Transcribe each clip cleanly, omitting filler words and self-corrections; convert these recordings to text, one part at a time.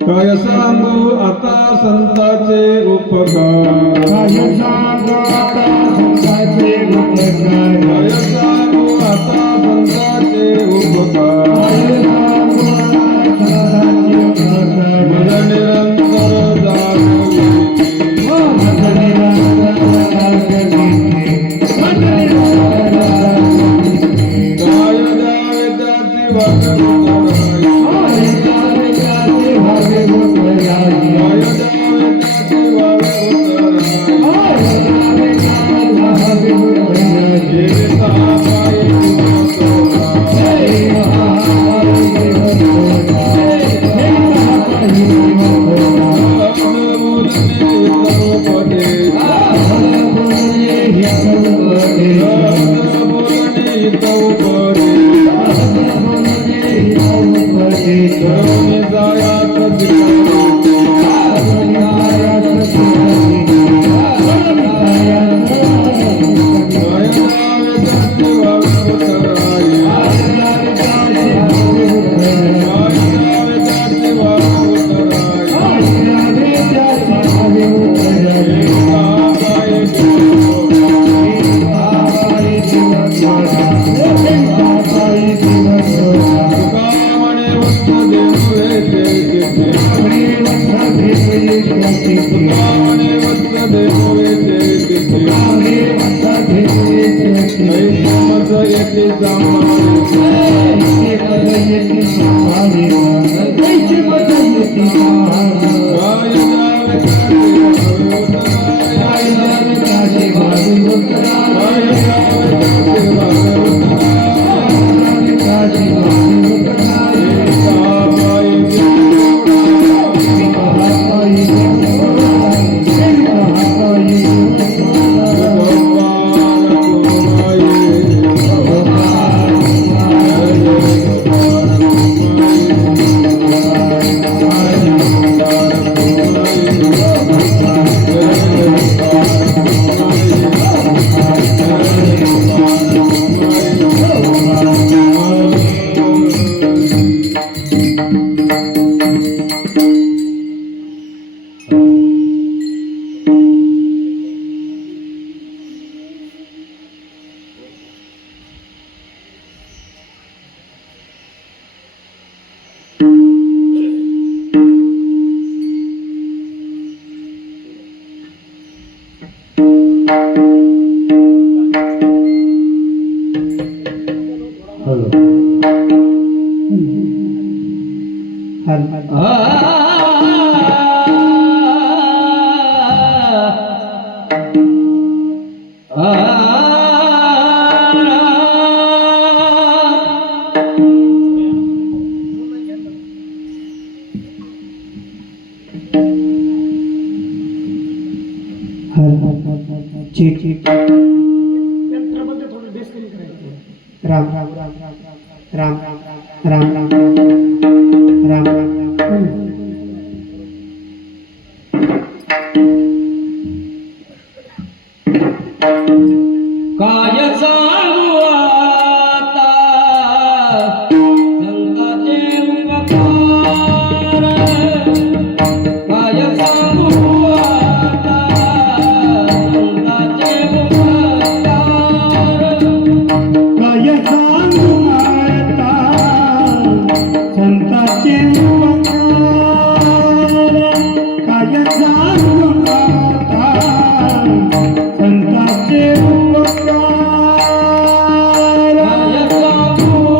काय सांगू आता संतांचे उपकार, काय सांगू आता संतांचे उपकार, काय सांगू आता संतांचे उपकार, मन निरंतर जागविते, काय द्यावे त्याची वाट राम राम राम राम राम राम राम राम राम राम काय सांगू आता संताचे उपकार काय सांगू आता संताचे उपकार काय सांगू आता संताचे उपकार काय सांगू आता संताचे उपकार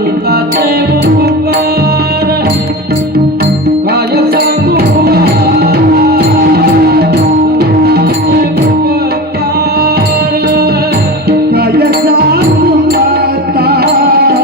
काय सांगू आता संताचे उपकार काय सांगू काय सांगू आता संताचे उपकार काय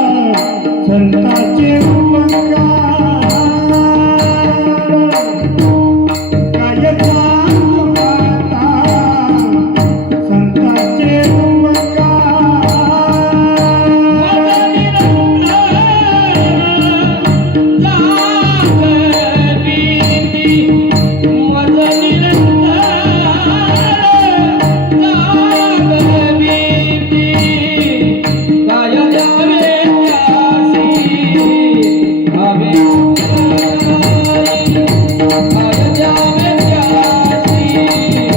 सांगू आता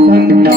संताचे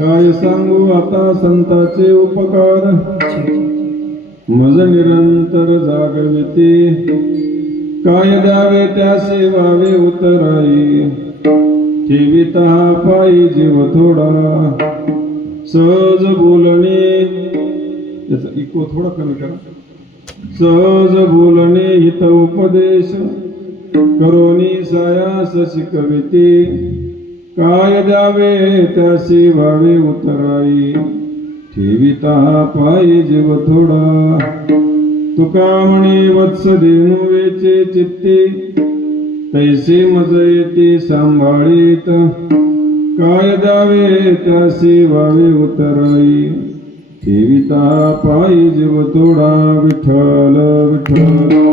काय सांगू आता संतांचे उपकार, मज निरंतर जागविते. काय द्यावे त्यासे व्हावे उतराई, ठेविता हा पायी जीव थोडा. सहज बोलणे, याचा इको थोडा कमी करा. सहज बोलणे हित उपदेश, करोनी सायास शिकविते. काय द्यावे त्यासी व्हावे उतराई, ठेविता पायी जीव थोडा. तुका म्हणे वत्स देणू वेचे चित्ते, तैसे मज येते सांभाळीत. काय द्यावे त्यासी व्हावे उतराई, ठेविता पायी जीव थोडा. विठ्ठल विठ्ठल.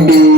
Thank you.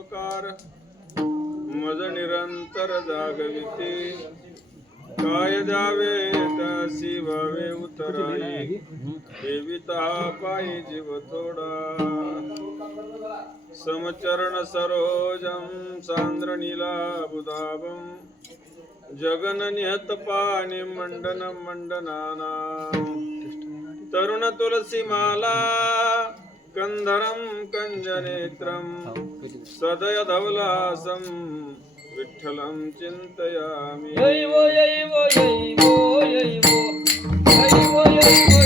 उपकार मज निरंतर जागविते काय द्यावे त्यासी व्हावे उतराई देविता पायी जीव थोडा समचरण सरोजम सांद्रनीलाबुधावम जगननिहत पाणी मंडन मंडनानां तरुण तुलसीमाला कंधरं कंजनेत्रं सदय धवलासं विठ्ठलं चिन्तयामि यैवो यैवो यैवो यैवो यैवो यैवो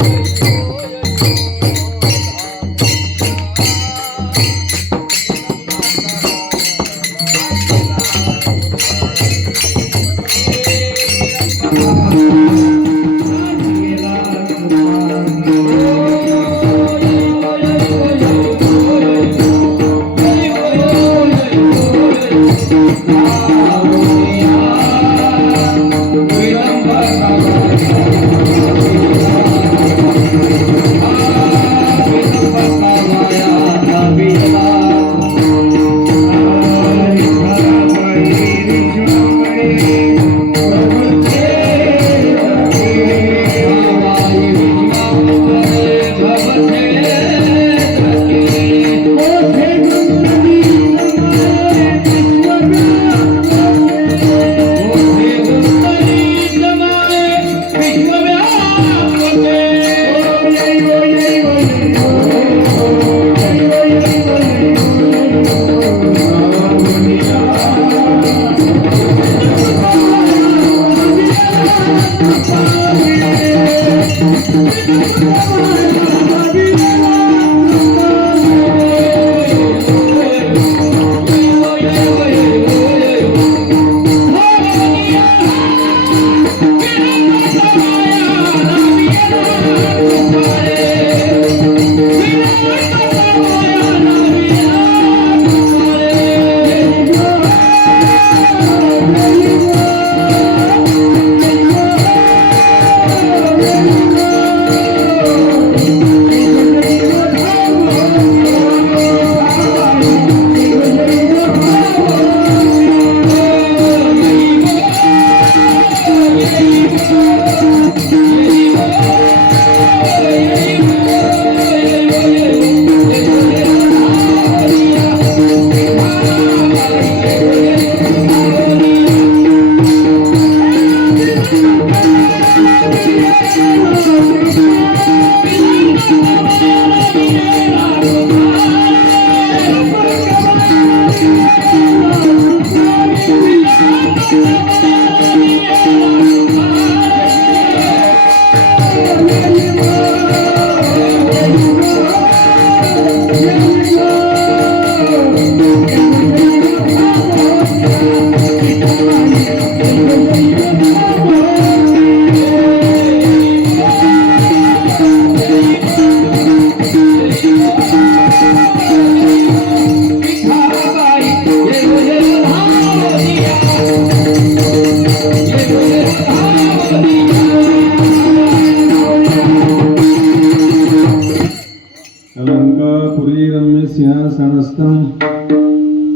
सिंहासनस्थं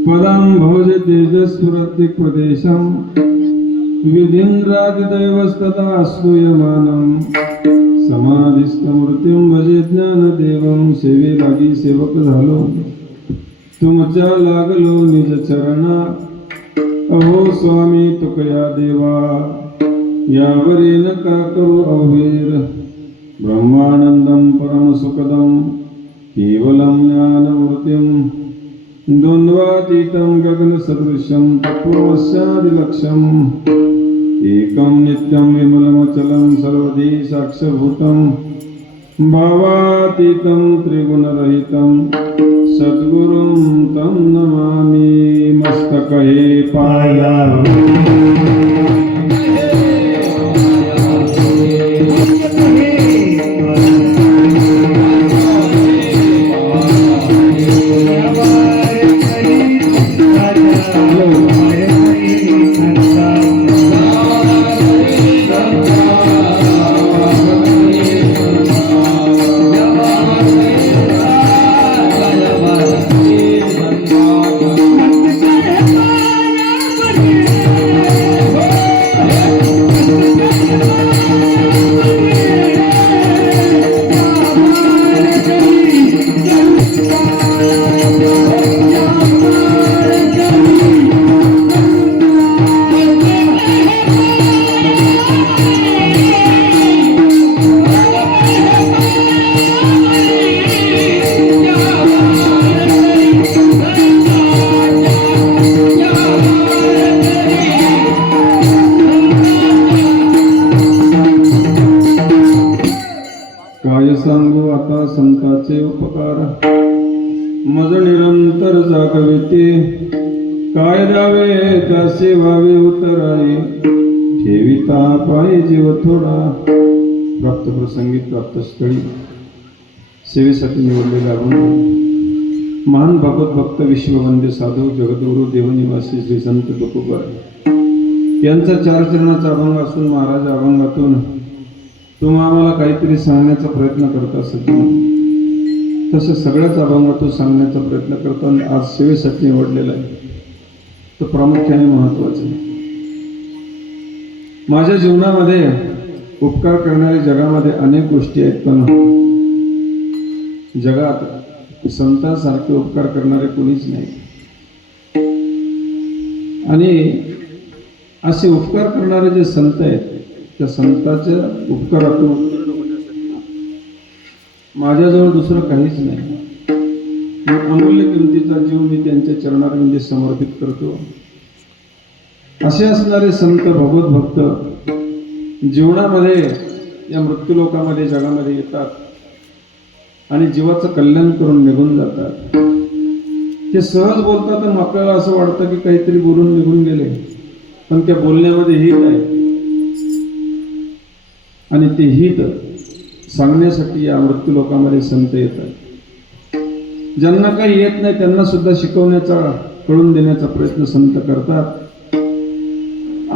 पदं भोज तेजस्फुरति प्रदेशं विधीन्द्रादिदैवस्तथा स्तूयमानं समाधिस्थमूर्तिं भजे ज्ञानदेवं सेवे लागी सेवक झालो तुमच्या लागलो निज चरणा अहो स्वामी तुकया देवा यावरी नका करू अववीर ब्रह्मानंदं परमसुखदं केवलं ज्ञानमूर्तिं द्वन्द्वातीतं गगनसदृशं तत्त्वमस्यादिलक्ष्यम् एकं नित्यं विमलमचलं सर्वधी साक्षभूतं भावातीतं त्रिगुणरहितं सद्गुरुं तं नमामि मस्तकहे पायामि साधू आता संताचे उपकार मज निरंतर जागविते काय द्यावे त्यासे व्हावे उतराई ठेविता पायी जीव थोडा प्राप्त प्रसंगी प्राप्त स्थळी सेवेसाठी निवडलेला अभंग महान भगवत भक्त विश्ववंद्य साधू जगद्गुरु देवनिवासी श्री संत तुकोबार यांचा 4 चरणाचा अभंग असून महाराज अभंगातून तुम्ही आम्हाला काहीतरी सांगण्याचा प्रयत्न करता सध्या तसं सगळ्याच अभंगातून सांगण्याचा प्रयत्न करताना आज सेवेसाठी निवडलेला आहे तो प्रामुख्याने महत्वाचा आहे. माझ्या जीवनामध्ये उपकार करणारे जगामध्ये अनेक गोष्टी आहेत पण जगात संतांसारखे उपकार करणारे कोणीच नाही. आणि असे उपकार करणारे जे संत आहेत त्या संतांच्या उपकारातून माझ्याजवळ दुसरं काहीच नाही. अमूल्य किमतीचा जीव मी त्यांच्या चरणारविंदी समर्पित करतो. असे असणारे संत भगवत भक्त जीवनामध्ये या मृत्यूलोकामध्ये जगामध्ये येतात आणि जीवाचं कल्याण करून निघून जातात. ते सहज बोलतात आणि आपल्याला असं वाटतं की काहीतरी बोलून निघून गेले पण त्या बोलण्यामध्ये हित आहे आणि ते हित सांगण्यासाठी या मृत्यूलोकामध्ये संत येतात. ज्यांना काही येत नाही त्यांना सुद्धा शिकवण्याचा कळून देण्याचा प्रयत्न संत करतात.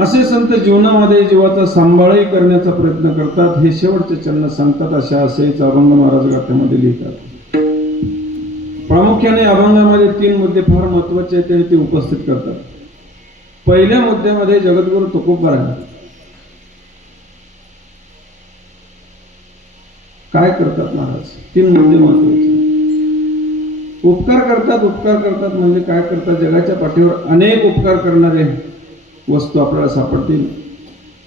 असे संत जीवनामध्ये जीवाचा सांभाळही करण्याचा प्रयत्न करतात. हे शेवटचे चरण सांगतात अशा असेच अभंग महाराज गाथ्यामध्ये लिहितात. प्रामुख्याने अभंगामध्ये 3 मुद्दे फार महत्वाचे आहेत आणि ते उपस्थित करतात. पहिल्या मुद्द्यामध्ये जगद्गुरु तुकोबार काय करतात महाराज 3 मुद्दे महत्वाचे. उपकार करतात म्हणजे काय करतात. जगाच्या पाठीवर अनेक उपकार करणारे वस्तू आपल्याला सापडतील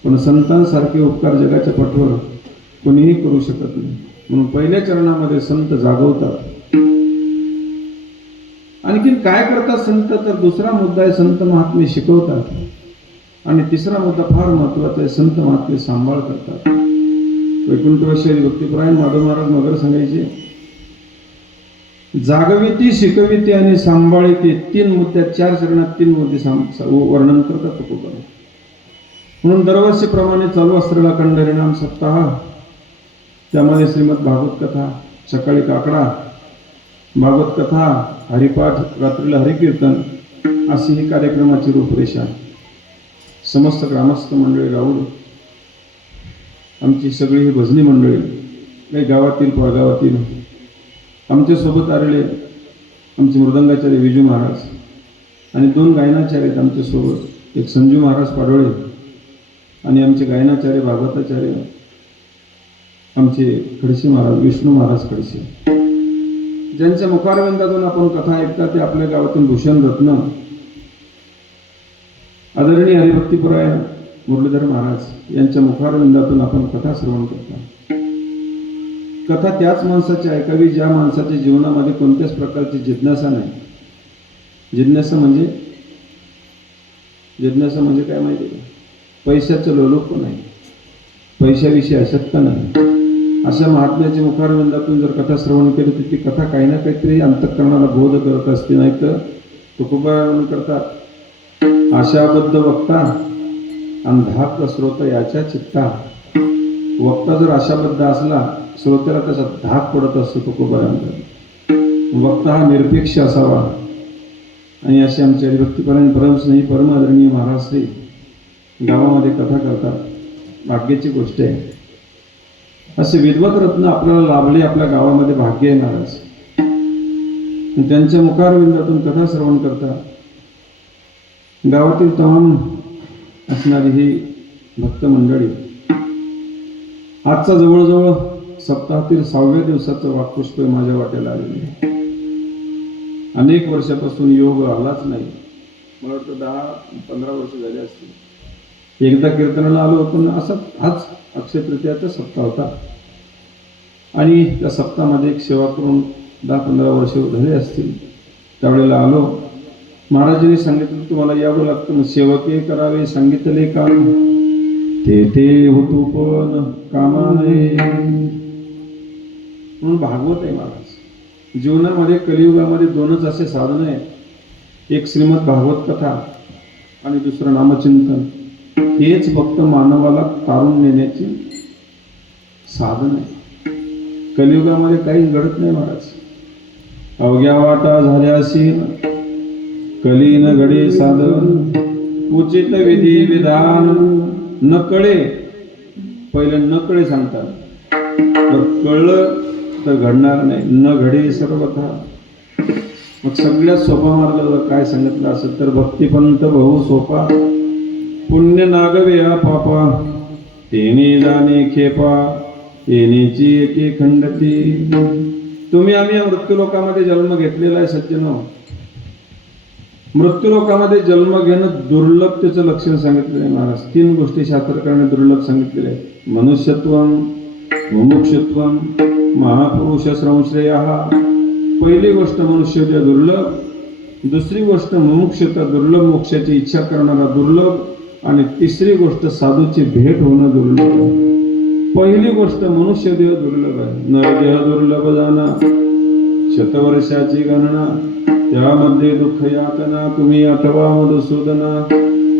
पण संतांसारखे उपकार जगाच्या पाठीवर कोणीही करू शकत नाही. म्हणून पहिल्या चरणामध्ये संत जागवतात. आणखीन काय करतात संत तर दुसरा मुद्दा आहे संत महात्मे शिकवतात आणि तिसरा मुद्दा फार महत्वाचा आहे संत महात्मे सांभाळ करतात. वैकुंठेश्वरी भक्तिपरायण माधव महाराज मगर सांगायचे जागविती शिकविती आणि सांभाळीते 3 मुद्द्यात 4 चरणात 3 मुद्दे वर्णन करतात तुकोबार. म्हणून दरवर्षीप्रमाणे चालू असलेला खंडहरिनाम सप्ताह त्यामध्ये श्रीमद भागवत कथा सकाळी काकडा भागवत कथा हरिपाठ रात्रीला हरिकीर्तन अशी ही कार्यक्रमाची रूपरेषा. समस्त ग्रामस्थ मंडळी राहून आमची सगळी ही भजनी मंडळी काही गावातील परगावातील आमच्यासोबत आलेले आमचे मृदंगाचार्य विजू महाराज आणि 2 गायनाचार्य आहेत आमच्यासोबत. एक संजू महाराज पाडोळे आणि आमचे गायनाचार्य भागवताचार्य आमचे खडसे महाराज विष्णू महाराज खडसे ज्यांच्या मुखारविंदातून आपण कथा ऐकता ते आपल्या गावातून भूषण रत्न आदरणीय हरिभक्तिपरायण मुरलीधर महाराज यांच्या मुखारविंदातून आपण कथा श्रवण करता. कथा त्याच माणसाची ऐकावी ज्या माणसाच्या जीवनामध्ये कोणत्याच प्रकारची जिज्ञासा नाही. जिज्ञासा म्हणजे काय माहिती का पैशाचं लोलुप नाही पैशाविषयी आसक्ता नाही. अशा महात्म्याच्या मुखारविंदातून जर कथा श्रवण केली तर ती कथा काही ना काहीतरी अंतःकरणाला बोध करत असते. नाही तर तुकोबार करतात आशाबद्ध वक्ता अंधाप्त श्रोत याच्या चित्ता. वक्ता जर आशाबद्ध असला श्रोत्याला त्याचा धाक पडत असतो. तुकोबार वक्ता हा निरपेक्ष असावा आणि असे आमचे हरिभक्तिपरायण परमस्नेही परम आदरणीय महाराज श्री गावामध्ये कथा करतात. भाग्याची गोष्ट आहे. असे विद्वत रत्न आपल्याला लाभले आपल्या गावामध्ये भाग्य आहे महाराज. त्यांच्या मुखारविंदातून कथा श्रवण करता गावातील तमाम असणारी ही भक्त मंडळी आजचा जवळजवळ सप्ताहातील 6व्या दिवसाचं वाक्पुष्प माझ्या वाट्याला आलेले आहे. अनेक वर्षापासून योग आलाच नाही. मला वाटतं 10-15 वर्ष झाले असतील. एकदा कीर्तनाला आलो होतो असं आज अक्षय तृतीयाचा सप्ताह होता आणि त्या सप्ताहामध्ये एक सेवा करून 10-15 वर्ष झाले असतील. त्यावेळेला आलो. महाराजांनी सांगितलं तुम्हाला यावं लागतं सेवके करावे सांगितले काम ते होतो पण कामाने म्हणून भागवत आहे महाराज. जीवनामध्ये कलियुगामध्ये दोनच असे साधन आहेत, एक श्रीमद भागवत कथा आणि दुसरं नामचिंतन. हेच फक्त मानवाला तारून नेण्याची साधन आहे. कलियुगामध्ये काहीच घडत नाही महाराज. अवघ्या वाटा झाल्याशी कलीन घडी साधन, उचित विधी विधान न कळे. पहिले न कळे सांगतात, तर कळलं तर घडणार नाही. न घडे सर्वथा. मग सगळ्यात सोपा मार्ग जर काय सांगितलं असेल तर भक्तिपंत बहु सोपा, पुण्य नागवेया पापा, तेने जाणे खेपा, येण्याची एके खंडती. तुम्ही आम्ही या मृत्यूलोकामध्ये जन्म घेतलेला आहे सज्जनो. मृत्यूलोकामध्ये जन्म घेणं दुर्लभतेचं लक्षण सांगितलेलं आहे महाराज. 3 गोष्टी शास्त्रकाराने दुर्लभ सांगितलेल्या आहेत. मनुष्यत्वम, मुमुक्षुत्वम, महापुरुष संश्रय. पहिली गोष्ट मनुष्यत्व दुर्लभ, दुसरी गोष्ट मुमुक्षता दुर्लभ, मोक्षाची इच्छा करणारा दुर्लभ, आणि तिसरी गोष्ट साधूची भेट होणं दुर्लभ. पहिली गोष्ट मनुष्यदेह दुर्लभ आहे. नरदेह दुर्लभ जाणा, शतवर्षाची गणना, त्यामध्ये दुःख यातना. तुम्ही अथवा मधुसूदना,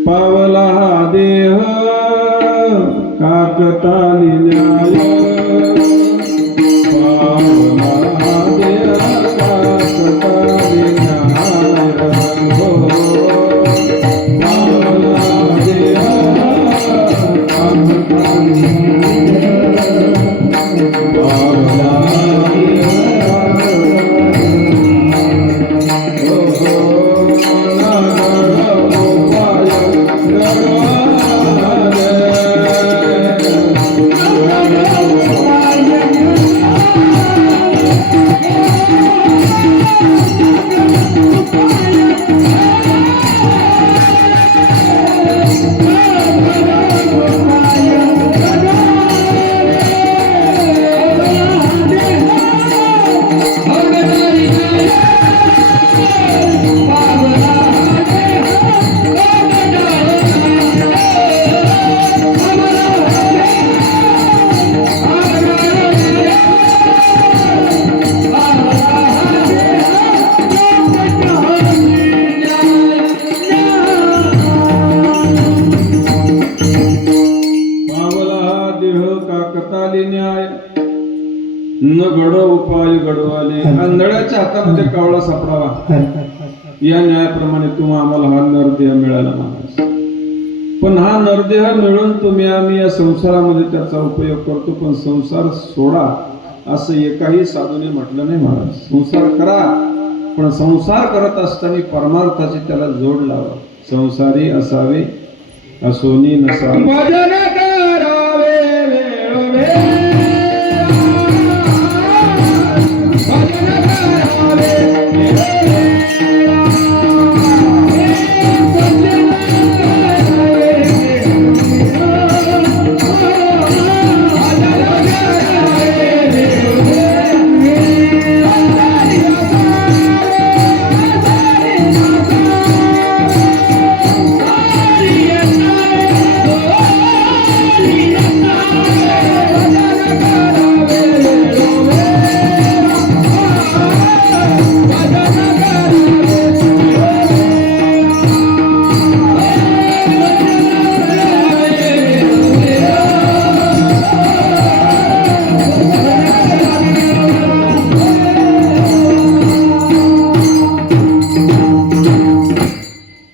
पावला हा देह काकताली न्याय. पावला हा देह काकताली न्याय. पावला हा देह काकताली न घडो उपाय घडवाले. आंधळ्याच्या हातामध्ये कावळा सापडावा, या न्यायाप्रमाणे तुम्हा आम्हाला हा नरदेह मिळाला महाराज. पण हा नरदेह मिळून तुम्ही आम्ही या संसारामध्ये त्याचा उपयोग करतो, पण संसार सोडा असं एकाही साधूने म्हटलं नाही महाराज. संसार करा, पण संसार करत असताना परमार्थाची त्याला जोड लावा. संसारी असावे असोनी नसावे. भजन करावे वेळोवेळी,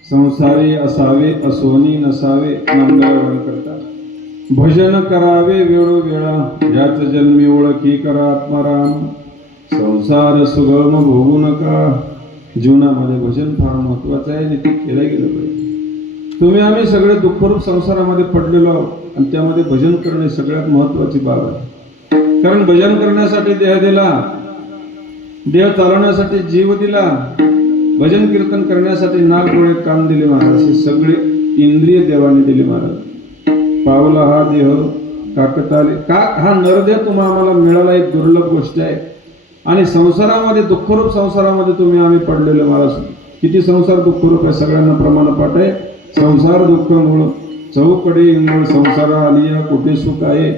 संसारी असावे असोनी नसावे. नामदेवाने करतात. भजन करावे वेळोवेळा, याच जन्मी ओळखी करा आत्माराम. संसार सुगम भोगू नका. जीवनामध्ये भजन फार महत्वाचं आहे आणि ते केलं गेलं पाहिजे. तुम्ही आम्ही सगळे दुःखरूप संसारामध्ये पडलेलो आहोत आणि त्यामध्ये भजन करणे सगळ्यात महत्वाची बाब आहे. कारण भजन करण्यासाठी देह दिला, देह चालवण्यासाठी जीव दिला, भजन कीर्तन करण्यासाठी नाक डोळे कान दिले महाराज. हे सगळे इंद्रिय देवाने दिले महाराज. पावला हा देह काकताले. का हा नरदेह तुम्हा आम्हाला मिळाला एक दुर्लभ गोष्ट आहे. आणि संसारामध्ये दुःखरूप संसारामध्ये तुम्ही आम्ही पडलेले महाराज. किती संसार दुःखरूप आहे सगळ्यांना प्रमाणपाठ आहे. संसार दुःख मूळ चौकडे इंगळ संसार आलिया कुठे सुख आहे.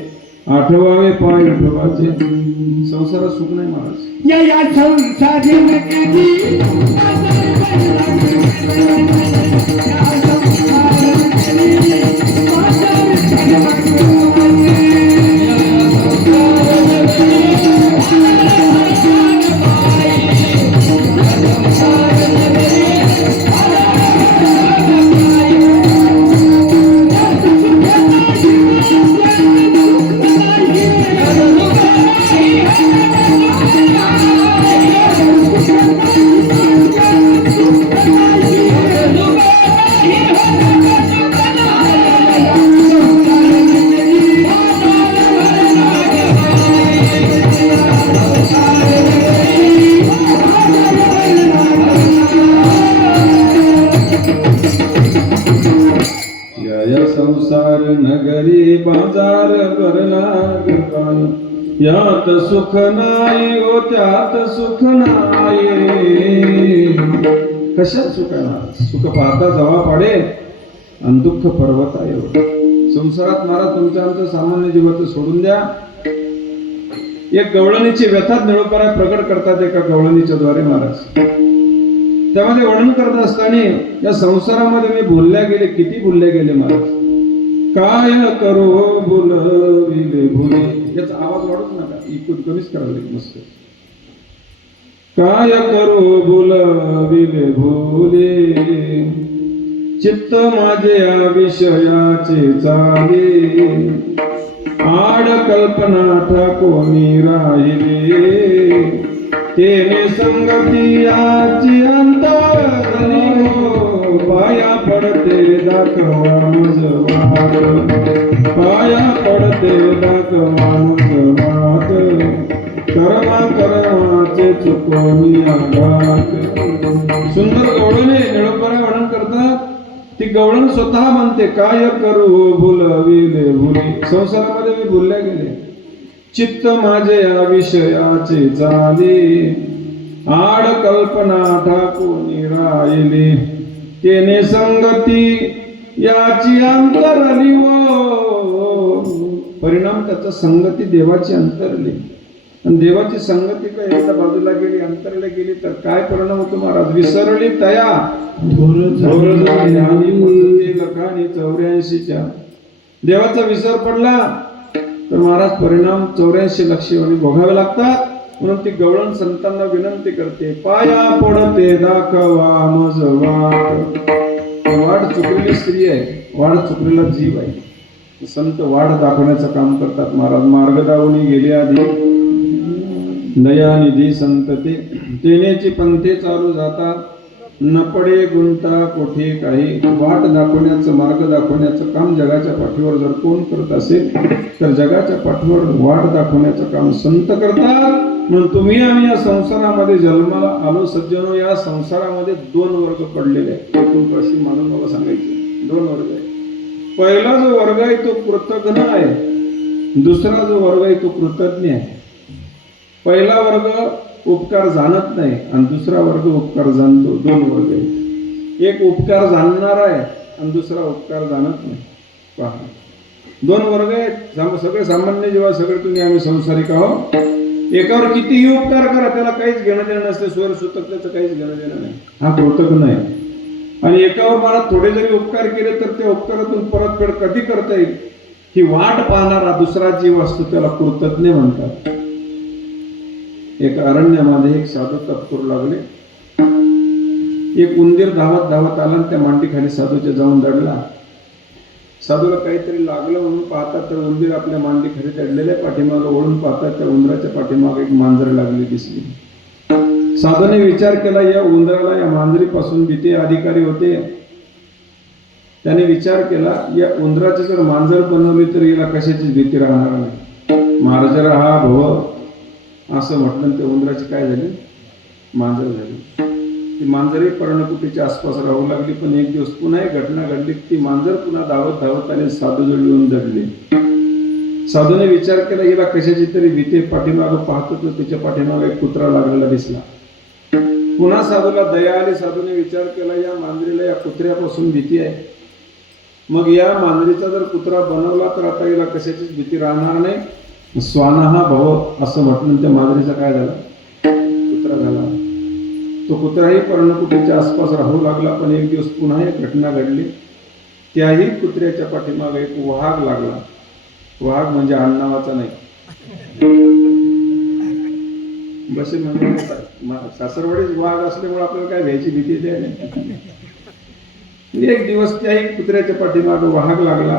आठवावे पाय विठोबाचे. संसारात सुख नाही महाराज. या संसारी नगरी संसार नगरी बाजार भरला यात सुख नाही ओ त्यात सुख नाही. कशात सुख आहे? सुख पाहता जवा पाडे आणि दुःख पर्वत आहे. संसारात महाराज तुमच्या आमचं सामान्य जीवाचं सोडून द्या. एक गवळणीची व्यथा निळोपरा प्रकट करतात एका गवळणीच्या द्वारे महाराज. त्यामध्ये वर्णन करत असताना या संसारामध्ये मी भुलल्या गेले, किती भुलले गेले महाराज. काय करू भुलविले भुले. याचा आवाज वाढूच नका, इकडून कमीच करायला मस्त. काय करू भुलविले भुले चित्त माझे या विषयाचे चाले. आड कल्पना ठाकोनी राहिले तेने संगती याची अंतरली हो. पाया पडते दाखवा मज वाट, पाया पडते दाखवा मज वाट. कर्माचे चुकवणी आघात. सुंदर गवळणे निळोपरा वर्णन करतात. ती गवळण स्वतः म्हणते काय करू भुलविले भुली. संसारामध्ये मी भुलल्या गेले. चित्त माझे या विषयाचे झाले. आड कल्पना ठाकून राहिले तेने संगती याची अंतरली हो. परिणाम त्याचा संगती देवाची अंतरली. आणि देवाची संगती काय एकदा बाजूला गेली अंतरला गेली तर काय परिणाम होतो महाराज. विसरली तया लखानी 84च्या. देवाचा विसर पडला तर महाराज परिणाम 84 लक्षणी भोगावे लागतात. म्हणून ती गवळण संतांना विनंती करते पाया पडते दाखवा मज वाट. वाट चुकलेली स्त्री आहे, वाट चुकलेला जीव आहे. संत वाट दाखवण्याचं काम करतात महाराज. मार्ग दावणी गेले आधी दयानिधी संत ते तेनेची पंथे चालू जातात. न पडे गुंता कोठे काही. वाट दाखवण्याचं मार्ग दाखवण्याचं काम जगाच्या पाठीवर जर कोण करत असेल तर जगाच्या पाठीवर वाट दाखवण्याचं काम संत करतात. म्हणून तुम्ही आम्ही या संसारामध्ये जन्माला आलो सज्जनो. या संसारामध्ये 2 वर्ग पडलेले आहेत. एकूण प्रश्न मानून मला सांगायचं 2 वर्ग आहे. पहिला जो वर्ग आहे तो कृतज्ञ आहे, दुसरा जो वर्ग आहे तो कृतज्ञ आहे. पहिला वर्ग उपकार जाणत नाही आणि दुसरा वर्ग उपकार जाणतो. 2 वर्ग आहेत. एक उपकार जाणणार आहे आणि दुसरा उपकार जाणत नाही. पहा 2 वर्ग आहेत. सगळे सामान्य जेव्हा सगळे तुम्ही आम्ही संसारिक आहोत. एकावर कितीही उपकार करा त्याला काहीच घेणं देणं नसते. स्वर सुतक त्याचं काहीच घेणं देणं नाही. हा कृतज्ञ आहे. आणि एकावर मला थोडे जरी उपकार केले तर त्या उपकारातून परतफेड कधी करता येईल ही वाट पाहणारा दुसरा जीव असतो त्याला कृतज्ञ म्हणतात. एक अरण्यामध्ये एक साधू तप करू लागले. एक उंदीर धावत धावत आला आणि त्या मांडीखाली साधूच्या जाऊन दडला. साधूला काहीतरी लागलं म्हणून पाहतात तर उंदीर आपल्या मांडीखाली दडलेल्या पाठीमागे वळून पाहतात त्या उंदराच्या पाठीमागे एक मांजर लागली दिसली. साधूने विचार केला या उंदराला या मांजरीपासून भीती अधिकारी होते. त्याने विचार केला या उंदराची जर मांजर बनवली तर याला कशाची भीती राहणार नाही. मार्जर हा भव असं म्हटलं. त्या उंदराची काय झाली मांजर झाली. ती मांजरही पर्णकुटीच्या आसपास राहू लागली. पण एक दिवस पुन्हा एक घटना घडली. ती मांजर पुन्हा धावत धावत आली साधू जवळ येऊन दडली. साधूने विचार केला हिला कशाची तरी भीती. पाठीमागं पाहतो तो तिच्या पाठीमागे एक कुत्रा लागलेला दिसला. पुन्हा साधूला दया आली. साधूने विचार केला या मांजरीला या कुत्र्यापासून भीती आहे. मग या मांजरीचा जर कुत्रा बनवला तर आता याला कशाचीच भीती राहणार नाही. स्वानहा भव असं म्हटलं त्या मांजरीचा काय झाला, कुत्रा झाला. तो कुत्राही पर्णकुटीच्या आसपास राहू लागला. पण एक दिवस पुन्हा एक घटना घडली. त्याही कुत्र्याच्या पाठीमागे एक वाघ लागला. वाघ म्हणजे आडनावाचा नाही, बसे म्हणजे सासरवाडीच वाघ असल्यामुळे आपल्याला काय भ्यायची भीती द्या नाही. एक दिवस त्याही कुत्र्याच्या पाठीमागे वाघ लागला.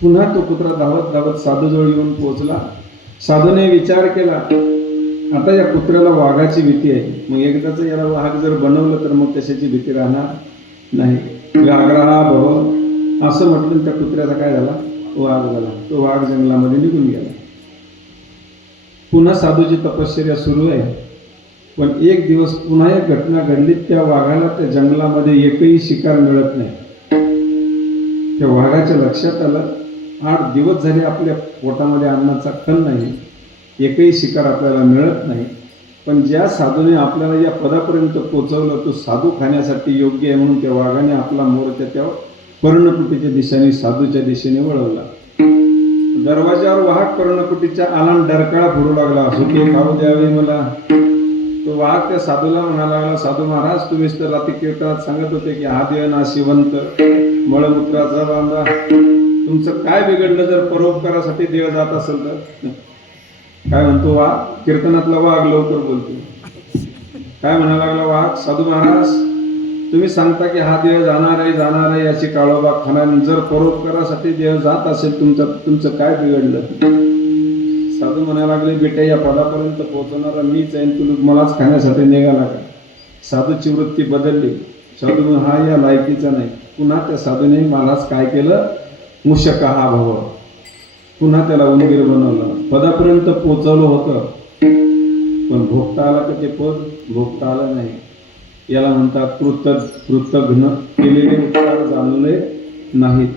पुन्हा तो कुत्रा धावत धावत साधूजवळ येऊन पोहोचला. साधूने विचार केला, आता या कुत्र्याला वाघाची भीती आहे, मग एकदाच याला वाघ जर बनवलं तर मग कशाची भीती राहणार नाही. व्याघ्रा भव असं म्हटलं. त्या कुत्र्याचा काय झाला, वाघ झाला. तो वाघ जंगलामध्ये निघून गेला. पुन्हा साधूची तपश्चर्या सुरू आहे. पण एक दिवस पुन्हा एक घटना घडली. त्या वाघाला त्या जंगलामध्ये एकही शिकार मिळत नाही. त्या वाघाच्या लक्षात आलं, 8 दिवस झाले आपल्या पोटामध्ये अन्नाचा कण नाही, एकही शिकार आपल्याला मिळत नाही. पण ज्या साधूने आपल्याला या पदापर्यंत पोहोचवलं, तो साधू खाण्यासाठी योग्य आहे म्हणून त्या वाघाने आपला मोर्चा त्या पर्णकुटीच्या दिशेने साधूच्या दिशेने वळवला. दरवाजावर वाघ पर्णकुटीच्या आला, डरकाळा फोडू लागला. सुके खाऊ द्यावे मला. तो वाघ त्या साधूला म्हणायला लागला, साधू महाराज, तुम्हीच तर रात्री कीर्तनात सांगत होते की हा देह नाशिवंत मळमूत्राचा बांधा. तुमचं काय बिघडलं जर परोपकारासाठी देह जात असेल तर? काय म्हणतो वाघ? कीर्तनातला वाघ लवकर बोलतो. काय म्हणायला लागला वाघ, साधू महाराज तुम्ही सांगता की हा देह जाणार आहे याची काळोबा खाणार, जर परोपकारासाठी देह जात असेल तुमचं काय बिघडलं? साधू म्हणायला लागले, बेटा या पदापर्यंत पोहोचणारा मीच आहे, तू मलाच खाण्यासाठी निघाला का? साधूची वृत्ती बदलली. साधू म्हणून हा या लायकीचा नाही. पुन्हा त्या साधूने मलाच काय केलं, मूषक हा भव, पुन्हा त्याला उंदीर बनवलं. पदापर्यंत पोचवलं होतं, पण भोगता आला का ते पद? भोगता आलं नाही. याला म्हणतात कृतघ्न केलेले उपकार जाणले नाहीत.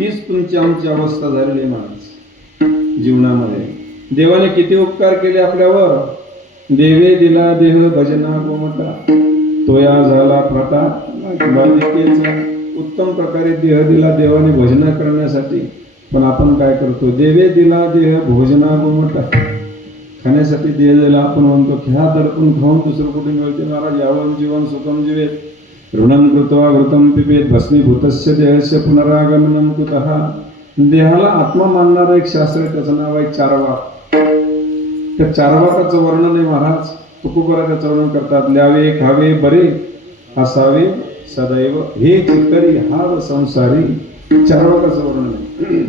तीच तुमची आमची अवस्था झालेली आहे महाराज जीवनामध्ये. देवाने किती उपकार केले आपल्यावर. देवे दिला देह भजना गोमटा, तोया झाला फाटा बालिकेचा. उत्तम प्रकारे देह दिला देवाने भजना करण्यासाठी. पण आपण काय करतो, देवे दिला देह भोजना गोमटा, खाण्यासाठी देह दिला. आपण म्हणतो ह्या दडपून खाऊन दुसरं कुठे मिळते महाराज. यावं जीवन सुखम जीवेत ऋणं कृत्वा घृतं पिबेत भस्मीभूतस्य देहस्य पुनरागमनं कुतः. देहाला आत्मा मानणारं एक शास्त्र आहे, त्याचं नाव आहे चारवाक. त्या चारवाकाचं वर्णन आहे महाराज तुकोबरा त्याचं वर्णन करतात. ल्यावे खावे बरे असावे सदैव हे चित्तरी हाव संसारी. चारवाकाचं वर्णन आहे.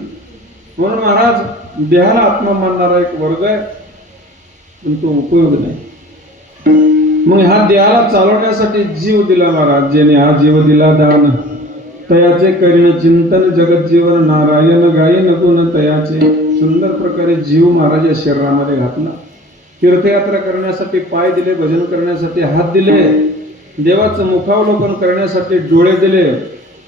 म्हणून महाराज देहाला आत्मा मानणारा एक वर्ग आहे, पण तो उपयोग नाही. मग हा देहाला चालवण्यासाठी जीव दिला महाराज. ज्याने हा जीव दिला दान, तयाचे करीन चिंतन जगत जीवन नारायण गायन गुण तयाचे. सुंदर प्रकारे जीव महाराज या शरीरामध्ये घातला. तीर्थयात्रा करण्यासाठी पाय दिले, भजन करण्यासाठी हात दिले, देवाचं मुखावलोकन करण्यासाठी डोळे दिले,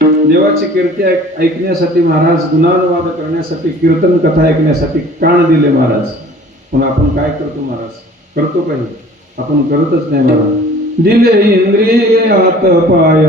देवाची कीर्ती ऐकण्यासाठी महाराज, गुणानुवाद करण्यासाठी, कीर्तन कथा ऐकण्यासाठी कान दिले महाराज. पण आपण काय करतो महाराज? करतो काही? आपण करतच नाही महाराज. दिले इंद्रिय हात पाय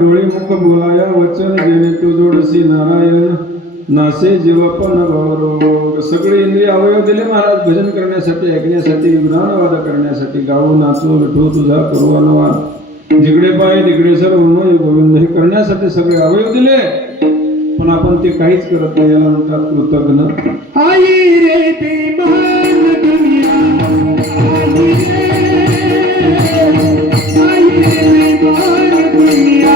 डोळे मुख बोलाया वचन जेणे तू जोडसी नारायण नासे जीवपन भवरोग. सगळे इंद्रिय अवयव दिले महाराज भजन करण्यासाठी, ऐकण्यासाठी, गुणानुवाद करण्यासाठी. गाऊ नाचू विठू तुझा करू अनुवाद. जिकडे पाय तिकडे सर्व म्हणून गोविंद हे करण्यासाठी सगळे अवयव दिले, पण आपण ते काहीच करत नाही. याला म्हणतात कृतज्ञ. आई रे बेमान दुनिया, आई रे बेमान दुनिया,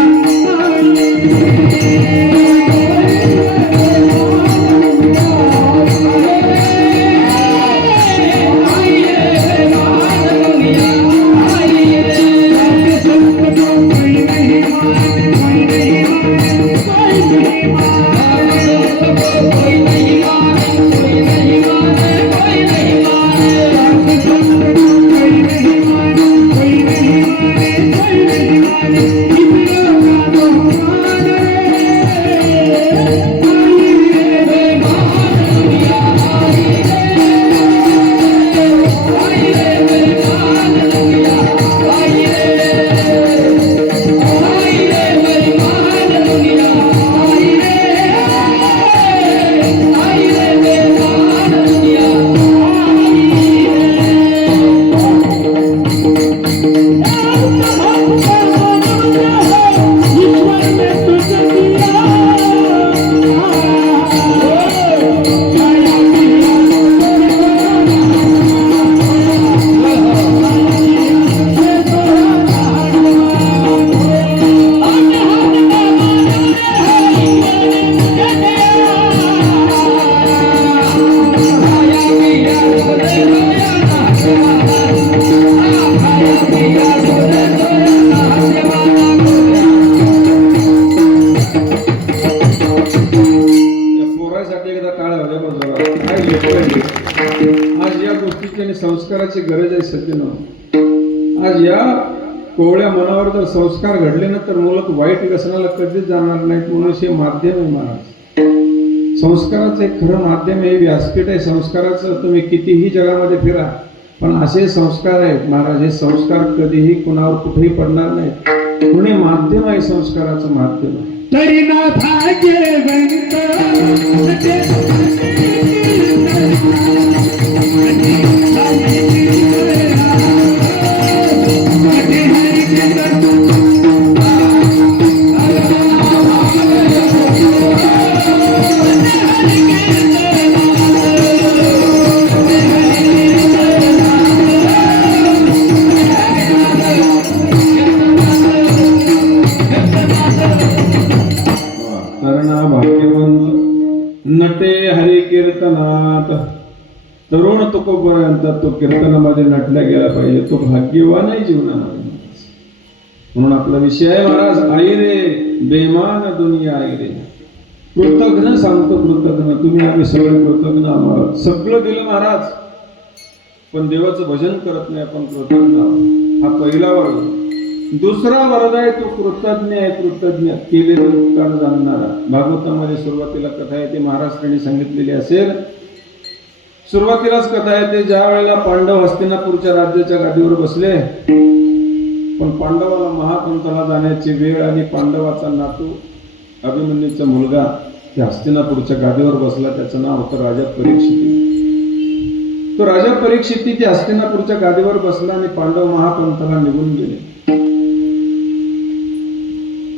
आज या गोष्टीची आणि संस्काराची गरज आहे सज्जन. आज या कोवळ्या मनावर जर संस्कार घडले ना तर मुलं वाईट व्यसनाला कधीच जाणार नाहीत. म्हणून हे माध्यम आहे महाराज. संस्काराचं एक खरं माध्यम आहे, व्यासपीठ आहे संस्काराचं. तुम्ही कितीही जगामध्ये फिरा पण असे संस्कार आहेत महाराज. हे संस्कार कधीही कुणावर कुठेही पडणार नाहीत. म्हणून हे माध्यम आहे, संस्काराचं माध्यम आहे. तरी ना भाग्यवंत नटे हरी कीर्तनात. तरुण तुकोपर्यंत तो कीर्तनामध्ये नटला गेला पाहिजे. तो भाग्यवान आहे जीवनामध्ये. म्हणून आपला विषय आहे महाराज, आई रे बेमान दुनिया आई रे. कृतज्ञ सांगतो, कृतज्ञ. तुम्ही आम्ही सगळे कृतज्ञ. आम्हाला सगळं दिलं महाराज, पण देवाचं भजन करत नाही आपण. कृतज्ञ हा पहिला वर्ग. दुसरा वर्ग आहे तो कृतज्ञ आहे. कृतज्ञ केलेले उपकार जाणणारा. भागवतामध्ये सुरुवातीला कथा आहे ती महाराष्ट्राने सांगितलेली असेल. सुरुवातीलाच कथा आहे ते ज्या वेळेला पांडव हस्तिनापूरच्या राज्याच्या गादीवर बसले, पण पांडवाला महापंथाला जाण्याची वेळ आणि पांडवाचा नातू अभिमन्यूचा मुलगा त्या हस्तिनापूरच्या गादीवर बसला. त्याचं नाव होतं राजा परीक्षिती. तो राजा परीक्षिती ते हस्तिनापूरच्या गादीवर बसला आणि पांडव महापंथाला निघून गेले.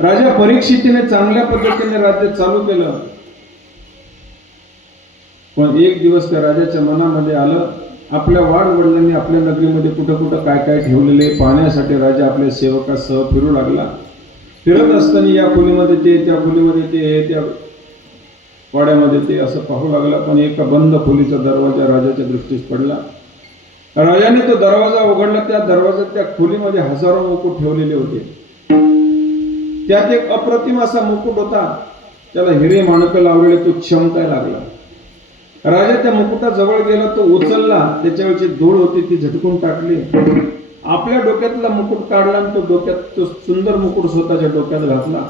राजा परीक्षितीने चांगल्या पद्धतीने राज्य चालू केलं, पण एक दिवस त्या राजाच्या मनामध्ये आलं, आपल्या वाडवडिलांनी आपल्या नगरीमध्ये कुठं कुठं काय काय ठेवलेले पाहण्यासाठी राजा आपल्या सेवकासह फिरू लागला. फिरत असताना या खोलीमध्ये ते, त्या खोलीमध्ये ते, त्या वाड्यामध्ये ते असं पाहू लागला. पण एका बंद खोलीचा दरवाजा राजाच्या दृष्टीस पडला. राजाने तो दरवाजा उघडला. त्या दरवाजात त्या खोलीमध्ये हजारो मुकुट ठेवलेले होते. त्यात एक अप्रतिम असा मुकुट होता, त्याला हिरे माणकं लावलेले. तो चमकाय लागला. राजा त्या मुकुटाजवळ गेला, तो उचलला. त्याच्यावरची धूळ होती ती झटकून टाकली. आपल्या डोक्यातला मुकुट काढला आणि तो डोक्यात, तो सुंदर मुकुट स्वतःच्या डोक्यात घातला.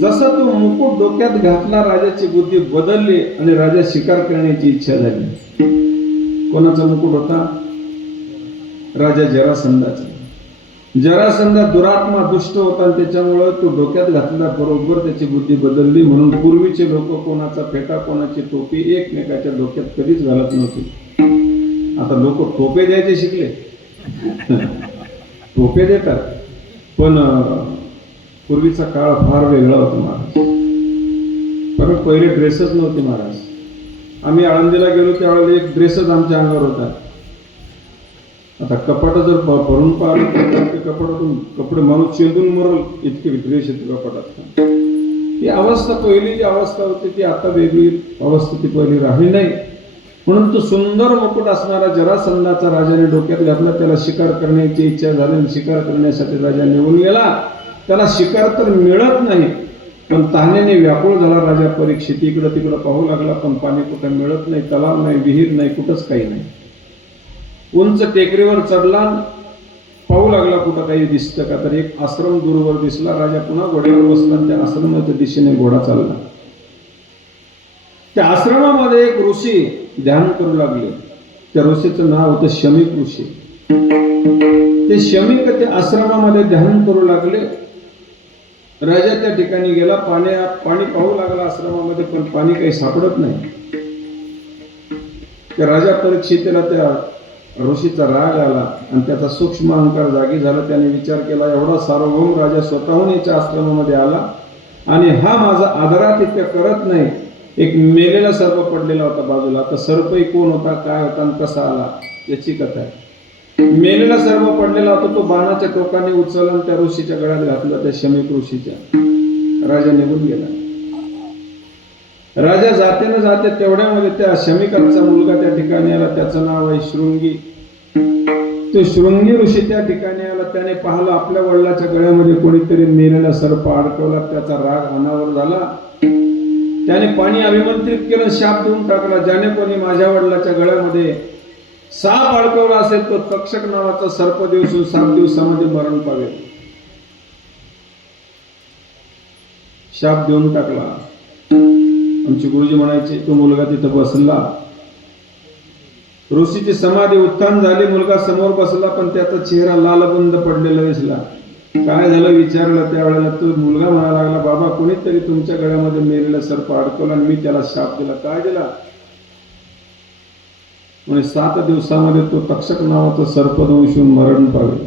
जसा तो मुकुट डोक्यात घातला, राजाची बुद्धी बदलली आणि राजा शिकार करण्याची इच्छा झाली. कोणाचा मुकुट होता? राजा जरासंधाचा. जरासंधा दुरात्मा दुष्ट होता आणि त्याच्यामुळं तो डोक्यात घातला बरोबर त्याची बुद्धी बदलली. म्हणून पूर्वीचे लोक कोणाचा फेटा कोणाची टोपी एकमेकाच्या डोक्यात कधीच घालत नव्हती. आता लोक टोपे द्यायचे शिकले. टोपे देतात, पण पूर्वीचा काळ फार वेगळा होता महाराज. कारण पहिले ड्रेसच नव्हते महाराज. आम्ही आळंदीला गेलो त्यावेळेला एक ड्रेसच आमच्या अंगावर होता. आता कपाट जर भरून पाहिलं तर ते कपाटातून कपडे माणूस चेंदून मरल इतके ड्रेस येते कपाटात. ही अवस्था पहिली जी अवस्था होती ती आता वेगळी अवस्था ती पहिली राहिली नाही. म्हणून तो सुंदर मुकुट असणारा जरासंधाचा राजाने डोक्यात घातला. त्याला शिकार करण्याची इच्छा झाली आणि शिकार करण्यासाठी राजा निघून गेला. त्याला शिकार तर मिळत नाही, पण तहानेने व्याकुळ झाला राजा परीक्षित. इकडं तिकडं पाहू लागला, पण पाणी कुठं मिळत नाही. तलाव नाही, विहीर नाही, कुठंच काही नाही. उंच टेकडीवर चढला, पाहू लागला कुठं काही दिसतं का. तर एक आश्रम दूरवर दिसला. राजा पुन्हा घोड्यावर बसला आणि त्या आश्रमाच्या दिशेने घोडा चालला. त्या आश्रमामध्ये एक ऋषी ध्यान करू लागले. त्या ऋषीचं नाव होतं शमीक ऋषी. ते शमीक त्या आश्रमामध्ये ध्यान करू लागले. राजा त्या ठिकाणी गेला. पाणी पाहू लागला आश्रमामध्ये, पण पाणी काही सापडत नाही. त्या राजा परीक्षितेला त्या ऋषीचा राग आला आणि त्याचा सूक्ष्म अहंकार जागी झाला. त्याने विचार केला, एवढा सार्वभौम राजा स्वतःहून याच्या आश्रमामध्ये आला आणि हा माझा आदरातिथ्य करत नाही. एक मेलेला सर्प पडलेला होता बाजूला. आता सर्पही कोण होता, काय होता आणि कसा आला याची कथा आहे. मेलेला सर्प पडलेला होता, तो बाणाच्या टोकाने उचलला आणि त्या ऋषीच्या गळ्यात घातला, त्या शमीक ऋषीच्या. राजा निघून गेला. राजा जाते न जाते तेवढ्यामध्ये त्या शमीकाचा मुलगा त्या ठिकाणी आला. त्याचं नाव आहे शृंगी. तो शृंगी ऋषी त्या ठिकाणी आला. त्याने पाहिलं आपल्या वडिलाच्या गळ्यामध्ये कोणीतरी मेलेला सर्प अडकवला. त्याचा राग अनावर झाला. त्याने पाणी अभिमंत्रित केलं, शाप देऊन टाकला, ज्याने कोणी माझ्या वडिलाच्या गळ्यामध्ये साप अडकवला असेल तो तक्षक नावाचा सर्प दिवसून 7 दिवसामध्ये मरण पावेल. शाप देऊन टाकला. आमचे गुरुजी म्हणायचे, तो मुलगा तिथं बसला. ऋषीची समाधी उत्थान झाली. मुलगा समोर बसला, पण त्याचा चेहरा लालबंद पडलेला दिसला. काय झालं विचारलं त्यावेळेला तो मुलगा म्हणायला लागला, बाबा कोणीतरी तुमच्या गळ्यामध्ये मेलेला सर्प अडकवला आणि मी त्याला शाप दिला. काय दिला? म्हणजे 7 दिवसामध्ये तो तक्षक नावाचा सर्प दंशून मरण पावेल.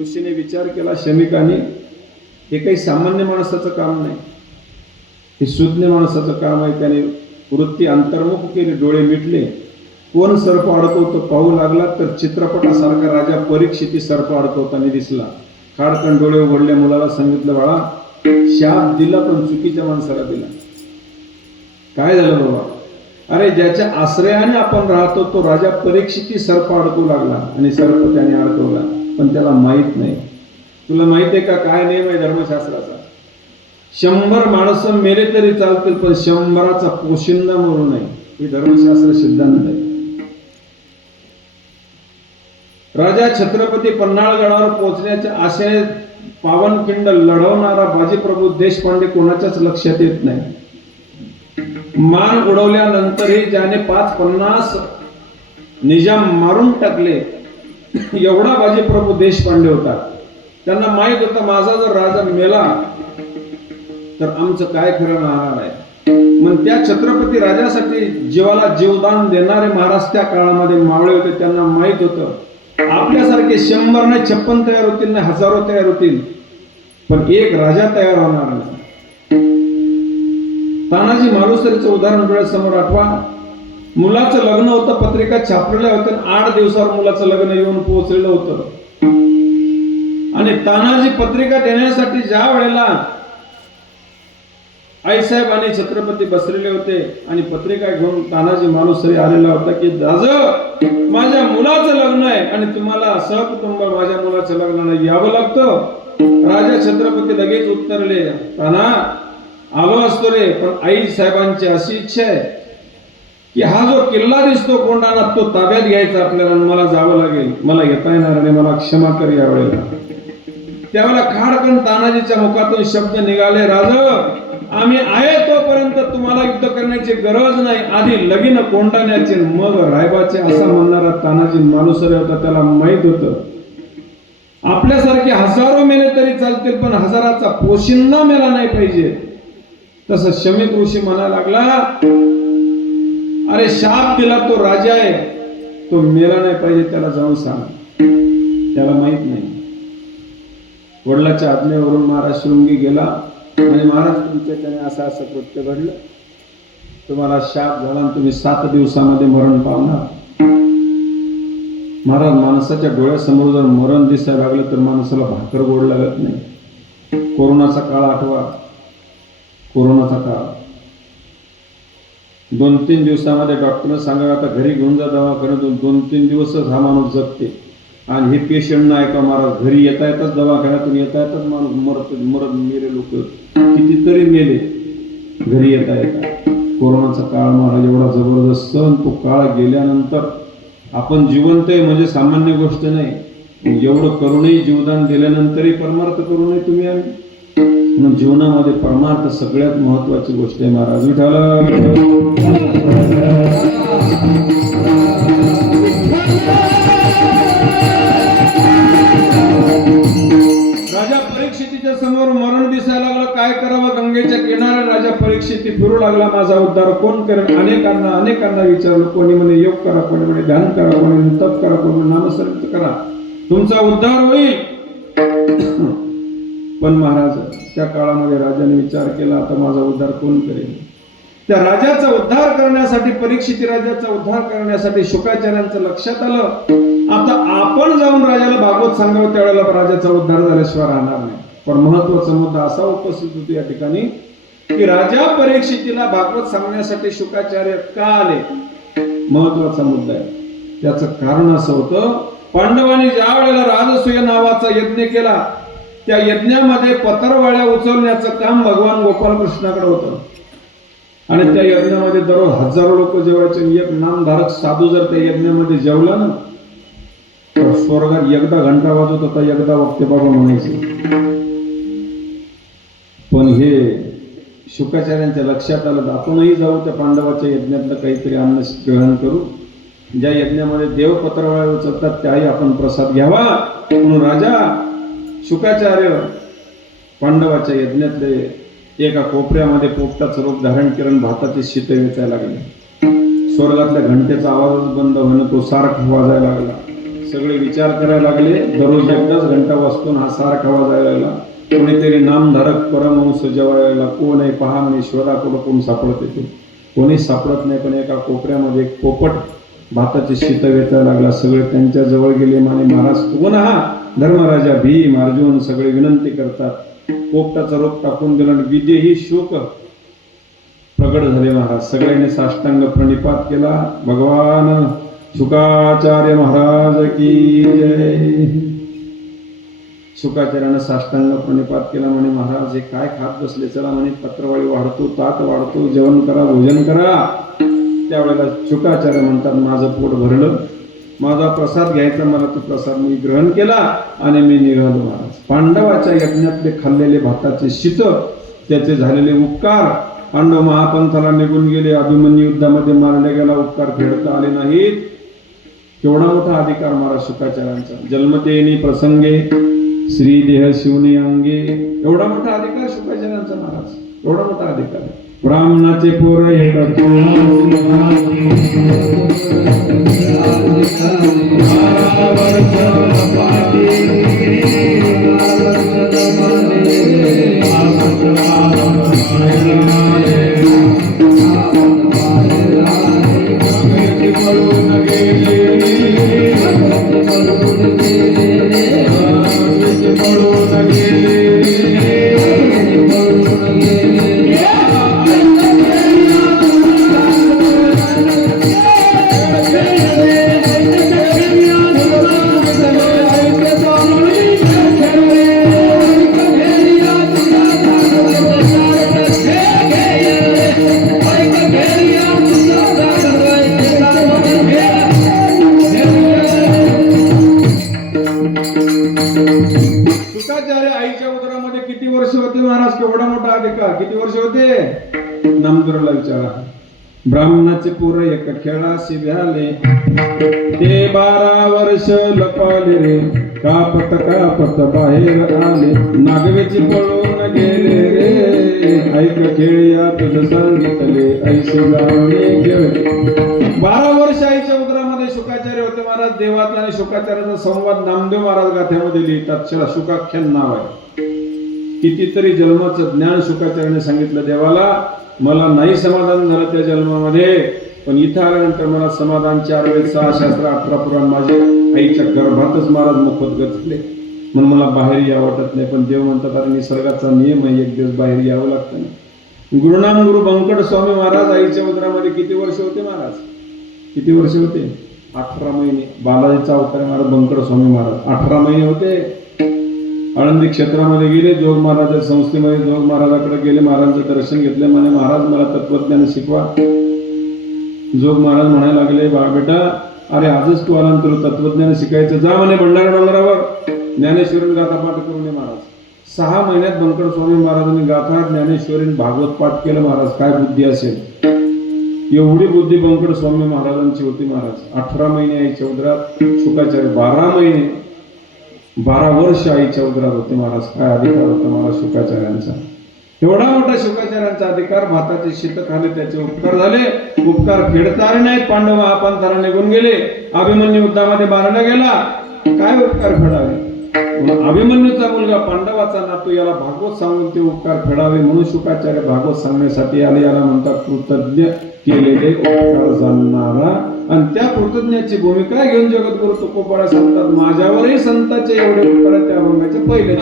ऋषीने विचार केला, शमिकाने, हे काही सामान्य माणसाचं काम नाही, हे सुज्ञ माणसाचं काम आहे. त्याने वृत्ती अंतर्मुख केली, डोळे मिटले. कोण सर्प अडकवतो पाहू लागला तर चित्रपटासारखा राजा परीक्षिती सर्प अडकवताना दिसला. खाडकन डोळे उघडले. मुलाला सांगितलं, बाळा शाप दिला पण चुकीच्या माणसाला दिला. काय झालं बाबा? अरे ज्याच्या आश्रयाने आपण राहतो तो राजा परीक्षिती सर्प अडकवू लागला आणि सर्प त्याने अडकवला, पण त्याला माहित नाही. तुला माहित आहे का काय नियम आहे धर्मशास्त्राचा? 100 माणसं मेले तरी चालतील, पण 100चा पोशिंदा मरू नये, ही धर्मशास्त्र सिद्धांत आहे. राजा छत्रपती पन्हाळगडावर पोहोचण्याच्या आशेने पावनखिंड लढवणारा बाजीप्रभू देशपांडे कोणाच्याच लक्षात येत नाही. मान उडवल्यानंतरही ज्याने 550 निजाम मारून टाकले एवढा बाजीप्रभू देशपांडे होता. त्यांना माहित होतं माझा जर राजा मेला तर आमचं काय खरं राहणार आहे. मग त्या छत्रपती राजासाठी जीवाला जीवदान देणारे महाराज त्या काळामध्ये मावळे होते. त्यांना माहित होतं आपल्यासारखे 100 नाही 56 तयार होतील, नाही हजारो तयार होतील, पण एक राजा तयार होणार नाही. तानाजी मालुसरेचं उदाहरण डोळ्यासमोर आठवा. मुलाचं लग्न होतं, पत्रिका छापलेल्या होत्या, 8 दिवसावर मुलाचं लग्न येऊन पोहोचलेलं होतं. आणि तानाजी पत्रिका देण्यासाठी ज्या वेळेला आईसाहेब आणि छत्रपती बसलेले होते आणि पत्रिका घेऊन तानाजी मालुसरे आलेला होता की दादा माझ्या मुलाचं लग्न आहे आणि तुम्हाला सहकुटुंब माझ्या मुलाच्या लग्नाला यावं लागतं. राजा छत्रपती लगेच उत्तरले, ताना आलो असतो रे, पण आई साहेबांची अशी इच्छा आहे की हा जो किल्ला दिसतो कोंडाणा तो ताब्यात घ्यायचा आपल्याला, मला जावं लागेल, मला येता येणार आणि मला क्षमा कर यावेळेला. त्यावेळेला खाडकन तानाजीच्या मुखातून शब्द निघाले, राजा आम्ही आहे तोपर्यंत तुम्हाला युद्ध करण्याची गरज नाही, आधी लगीन कोंडाण्याचे मग रायबाचे, असा म्हणणारा तानाजी मालुसरे होता. त्याला माहित होतं आपल्यासारखे हजारो मेले तरी चालतील, पण हजाराचा पोशिंदा मेला नाही पाहिजे. तसं शमीक ऋषी म्हणायला लागला, अरे शाप दिला तो राजा आहे, तो मेला नाही पाहिजे, त्याला जाऊन सांग. त्याला माहित नाही. वडिलाच्या आज्ञेवरून महाराज शृंगी गेला आणि महाराज तुमच्या त्याने असं असं कृत्य घडलं, तुम्हाला शाप झाला आणि तुम्ही 7 दिवसामध्ये मरण पावणार. महाराज माणसाच्या डोळ्यासमोर जर मरण दिसायला लागलं तर माणसाला भाकर गोड लागत नाही. कोरोनाचा काळ आठवा. कोरोनाचा काळ 2-3 दिवसामध्ये डॉक्टरने सांगा आता घरी घेऊन जा दवाखान्यातून. 2-3 दिवसच हा माणूस जगते. आणि हे पेशंट नाही का महाराज, घरी येता येताच दवाखान्यातून येता येताच माणूस मरत मेले लोक कितीतरी मेले घरी येता येता. कोरोनाचा काळ महाराज एवढा जबरदस्त. तो काळ गेल्यानंतर आपण जिवंत आहे म्हणजे सामान्य गोष्ट नाही. एवढं करूनही जीवदान दिल्यानंतरही परमार्थ करू नये तुम्ही आम्ही. म्हणून जीवनामध्ये परमार्थ सगळ्यात महत्वाची गोष्ट आहे महाराज. विठ्ठल राजा परीक्षितीच्या समोर मरण दिसायला लागलं. काय करावं? गंगेच्या किनाऱ्या राजा परीक्षिती फिरू लागला. माझा उद्धार कोण करेल? अनेकांना विचारलं. कोणी म्हणे योग करा, कोणी म्हणे ध्यान करा, कोणी तप करा, कोणी नामस्मरण करा, तुमचा उद्धार होईल. पण महाराज त्या काळामध्ये राजाने विचार केला, आता माझा उद्धार कोण करेल? त्या राजाचा उद्धार करण्यासाठी, परीक्षिती राजाचा उद्धार करण्यासाठी शुकाचार्यांचं लक्षात आलं, आता आपण जाऊन राजाला भागवत सांगावं, त्यावेळेला राजाचा उद्धार झाल्याशिवाय राहणार नाही. पण महत्वाचा मुद्दा असा उपस्थित होतो या ठिकाणी की राजा परीक्षितीला भागवत सांगण्यासाठी शुकाचार्य का आले? महत्वाचा मुद्दा आहे. त्याचं कारण असं होतं, पांडवांनी ज्या वेळेला राजसूय नावाचा यज्ञ केला, त्या यज्ञामध्ये पत्रवाळ्या उचलण्याचं काम भगवान गोपालकृष्णाकडे होतं. आणि त्या यज्ञामध्ये दररोज हजारो लोक जेवायचे. एक नामधारक साधू जर त्या यज्ञामध्ये जेवला ना तर स्वर्गात एकदा घंटा वाजवत होता, एकदा वक्ते बाबा म्हणायचे. पण हे शुकाचार्यांच्या लक्षात आलं, आपणही जाऊ त्या पांडवाच्या यज्ञातलं काहीतरी अन्न ग्रहण करू. ज्या यज्ञामध्ये देव पत्रवाळ्या उचलतात त्याही आपण प्रसाद घ्यावा. म्हणून राजा शुकाचार्य पांडवाच्या यज्ञातले एका कोपऱ्यामध्ये पोपटाचं रूप धारण करून भाताचे शीत वेचायला लागले. स्वर्गातल्या घंटेचा आवाजच बंद होणं, तो सारखा वाजायला लागला. सगळे विचार करायला लागले, दररोज एकदाच घंटा वाजतो हा सारखा वाजायला लागला. कोणीतरी नामधारक परमहंस जेवायला कोण आहे पहा म्हणे, शोधाकडं कोण सापडत येते. कोणीच सापडत नाही. पण एका कोपऱ्यामध्ये एक पोपट भाताचे शीत वेचायला लागला. सगळे त्यांच्या जवळ गेले. म्हणे महाराज कोण हा? धर्मराजा, भीम, अर्जुन सगळे विनंती करतात. पोपटाचा रूप टाकून दिला आणि विदेही शोक प्रगट झाले. महाराज सगळ्यांनी साष्टांग प्रणिपात केला. भगवान शुकाचार्य महाराज की जय. शुकाचार्यानं साष्टांग प्रणिपात केला. म्हणे महाराज हे काय खात बसले? चला म्हणे पत्रवाळी वाढतो, ताट वाढतो, जेवण करा, भोजन करा. त्यावेळेला शुकाचार्य म्हणतात, माझं पोट भरलं, माझा प्रसाद घ्यायचा, मला तो प्रसाद मी ग्रहण केला आणि मी निघालो. महाराज पांडवाच्या यज्ञातले खाल्लेले भाताचे शीत, त्याचे झालेले उपकार, पांडव महापंथाला निघून गेले, अभिमन्यू युद्धामध्ये मारले गेला, उपकार फेडता आले नाहीत. केवढा मोठा अधिकार महाराज शुकाचार्यांचा. जन्मतेनी प्रसंगे श्रीदेह शिवने अंगे, एवढा मोठा अधिकार शुकाचार्यांचा महाराज, एवढा मोठा अधिकार. ब्राह्मणाचे पोर येतात शुकाचार्य आईच्या उदरामध्ये किती वर्ष होते महाराज? केवढा मोठा अधिकार. किती वर्ष होते? नामदेवला विचारा. ब्राह्मणाचे पोर एक खेळाशी भ्याले, ते 12 वर्ष लपाले रे, कापत कापत बाहेर आले, नागवेची पळून गेले रे, ऐक खेळया तुझ सांगितले, ऐशी जाणे खेळले. 12 वर्ष आईच्या उदरामध्ये शुकाचार्य होते महाराज. देवाचा आणि शुकाचार्याचा संवाद नामदेव महाराज गाथ्यामध्ये लिहितात. शुकाख्यान नाव आहे. कितीतरी जन्माचं ज्ञान शुकाचार्याने सांगितलं देवाला. मला नाही समाधान झालं त्या जन्मामध्ये, पण इथं आल्यानंतर मला समाधान. 4 वेद 6 शास्त्र 18 पुराण माझे आईच्या गर्भातच महाराज मुखत गचले, म्हणून मला बाहेर यावं वाटत नाही. पण देव म्हणतात अरे निसर्गाचा नियम आहे, एक दिवस बाहेर यावं लागतं ना. गुरुनाम गुरु बंकट स्वामी महाराज आईच्या उदरामध्ये किती वर्ष होते महाराज? किती वर्ष होते? 18 महिने. बालाजीचा अवतार महाराज बंकट स्वामी महाराज 18 महिने होते. आळंदी क्षेत्रामध्ये गेले, जोग महाराज संस्थेमध्ये जोग महाराजाकडे गेले, महाराजांचं दर्शन घेतले. म्हणे महाराज मला तत्वज्ञान शिकवा. जोग महाराज म्हणायला लागले, बा बेटा अरे आजच तू आला तुला तत्वज्ञान शिकायचं, जा म्हणे भंडारा डोंगरावर ज्ञानेश्वरी गाथा पाठ करून ये महाराज. 6 महिन्यात बंकट स्वामी महाराजांनी गाथा ज्ञानेश्वरी भागवत पाठ केलं महाराज. काय बुद्धी असेल, एवढी बुद्धी बंकट स्वामी महाराजांची होती महाराज. 18 महिने आईच्या उदरात शुकाचार्य, 12 महिने 12 वर्ष आईच्या उदरात होते महाराज. काय अधिकार होता महाराज शुकाचार्यांचा, एवढा मोठा शुकाचार्यांचा अधिकार. भाताचे शीत खाले, त्याचे उपकार झाले, उपकार फेडता आले नाहीत. पांडव महापंथाला निघून गेले, अभिमन्यू युद्धामध्ये मारला गेला, काय उपकार फेडावे. अभिमन्यूचा मुलगा पांडवाचा नातू, याला भागवत सांगून ते उपकार फेडावे म्हणून शुकाचार्य भागवत सांगण्यासाठी आले. याला म्हणतात कृतज्ञ केलेले उपकार जाणणारा. आणि त्या कृतज्ञाची भूमिका घेऊन जगद्गुरु तुकोबारा सांगतात, माझ्यावरही संतांचे एवढे उपकार त्या अभंगाचे पहिले.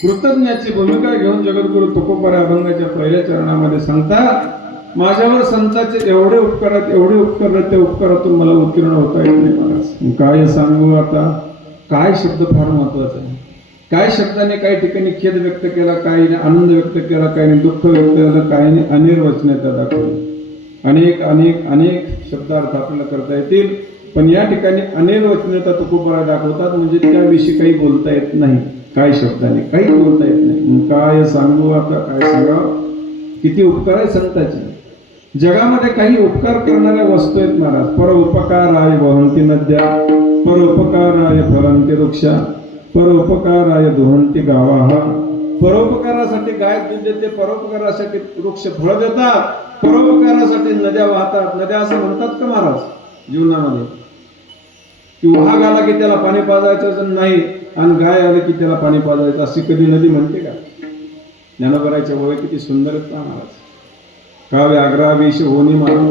कृतज्ञाची भूमिका घेऊन जगद्गुरु तुकोबारा अभंगाच्या पहिल्या चरणामध्ये सांगतात, माझ्यावर संतांचे एवढे उपकारात एवढे उपकार, त्या उपकारातून मला उत्तीर्ण होता येत नाही महाराज. काय सांगू आता, काय शब्द फार महत्वाचा आहे. काय शब्दाने काही ठिकाणी खेद व्यक्त केला, काही आनंद व्यक्त केला, काही दुःख व्यक्त केलं, काही अनिर्वचनीयता दाखवली. अनेक अनेक अनेक शब्दार्थ आपल्याला करता येतील, पण या ठिकाणी अनिर्वचनीयता तुकोबारा दाखवतात. म्हणजे त्याविषयी काही बोलता येत नाही, काय शब्दाने काही बोलता येत नाही. काय सांगू आता, काय सांगावं, किती उपकार आहे संतांचे. जगामध्ये काही उपकार करणाऱ्या वस्तू आहेत महाराज. परोपकाराय वहंती नद्या, परोपकाराय फलंती वृक्षा, परोपकाराय दुहंती गावाः. परोपकारासाठी गाय दूध देते, परोपकारासाठी वृक्ष फळ देतात, परोपकारासाठी नद्या वाहतात. नद्या असं म्हणतात का महाराज जीवनामध्ये? की वाघ आला की त्याला पाणी पाजायचं नाही आणि गाय आली की त्याला पाणी पाजायचं, अशी कधी नदी म्हणते का? ज्ञानोबराच्या वय किती सुंदर आहेत का महाराज. का व्याघ्रा विष होनी मारो,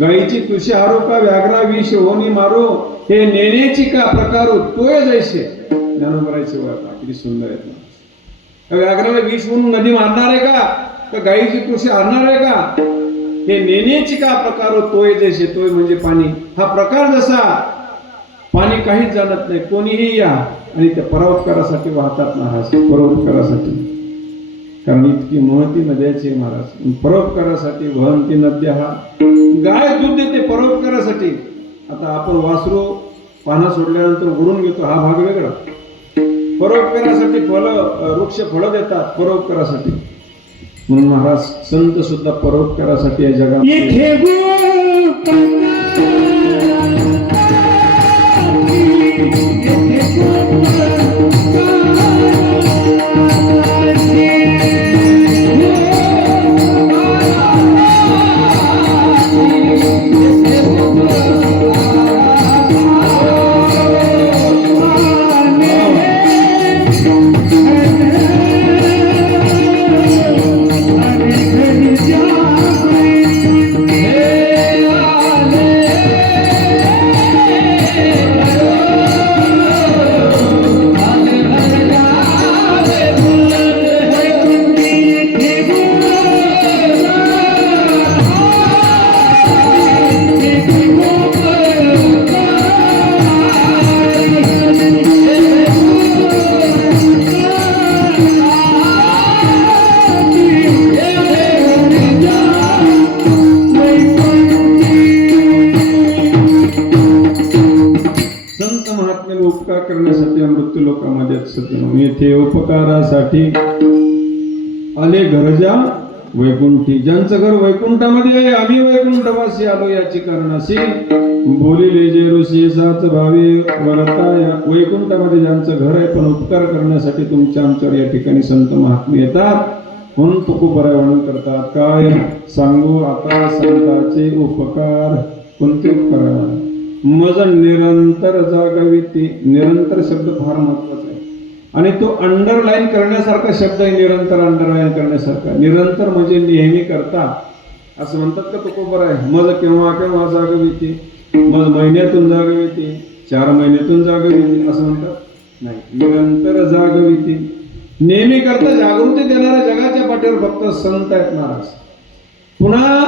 गायीची तुशी हारो का व्याघ्रा विष होनी मारो, हे नेण्याची का प्रकारो तोय जैसे. ज्ञानोबराचे वय किती सुंदर आहेत महाराज. व्याघ्राला विष म्हणून नदी मारणार आहे का गायीची तुळशी हारणार आहे का? हे नेण्याची का प्रकार तोय जैसे. तोय म्हणजे पाणी. हा प्रकार जसा पाणी काहीच जाणत नाही, कोणीही या आणि त्या परोपकारासाठी वाहतात महाराज. परोपकारासाठी, कारण इतकी महती नद्याची महाराज. परोपकारासाठी वहंती नद्या. हा गाय दूध देते परोपकारासाठी. आता आपण वासरू पाना सोडल्यानंतर ओढून घेतो, हा भाग वेगळा. परोपकारासाठी वृक्ष फळं देतात परोपकारासाठी. म्हणून महाराज संत सुद्धा परोपकारासाठी या जगात. उपकार करण्यासाठी मृत्यू लोकांमध्ये येथे उपकारासाठी आले घरजा वैकुंठी. ज्यांचं घर वैकुंठामध्ये आहे, आम्ही वैकुंठवासी आलो याची कारणाशी. बोलिले जे ऋषी साच भावी वरता. वैकुंठामध्ये ज्यांचं घर आहे पण उपकार करण्यासाठी तुमच्या आमच्यावर या ठिकाणी संत महात्मे येतात, म्हणून तुकोबराय वर्णन करतात. काय सांगू आता संतांचे उपकार. कोणते उपकार? मज निरंतर जागविती. निरंतर शब्द फार महत्वाचा आहे आणि तो अंडरलाईन करण्यासारखा शब्द आहे. निरंतर अंडरलाईन करण्यासारखा. निरंतर म्हणजे नेहमी करता असं म्हणतात का तुकोबराय? मज केव्हा केव्हा जागविती. मज महिन्यातून जागविती, 4 महिन्यातून जागविती असं म्हणतात? नाही, निरंतर जागविती. नेहमी करता जागृती देणाऱ्या जगाच्या पाठीवर फक्त संत आहेत महाराज. पुन्हा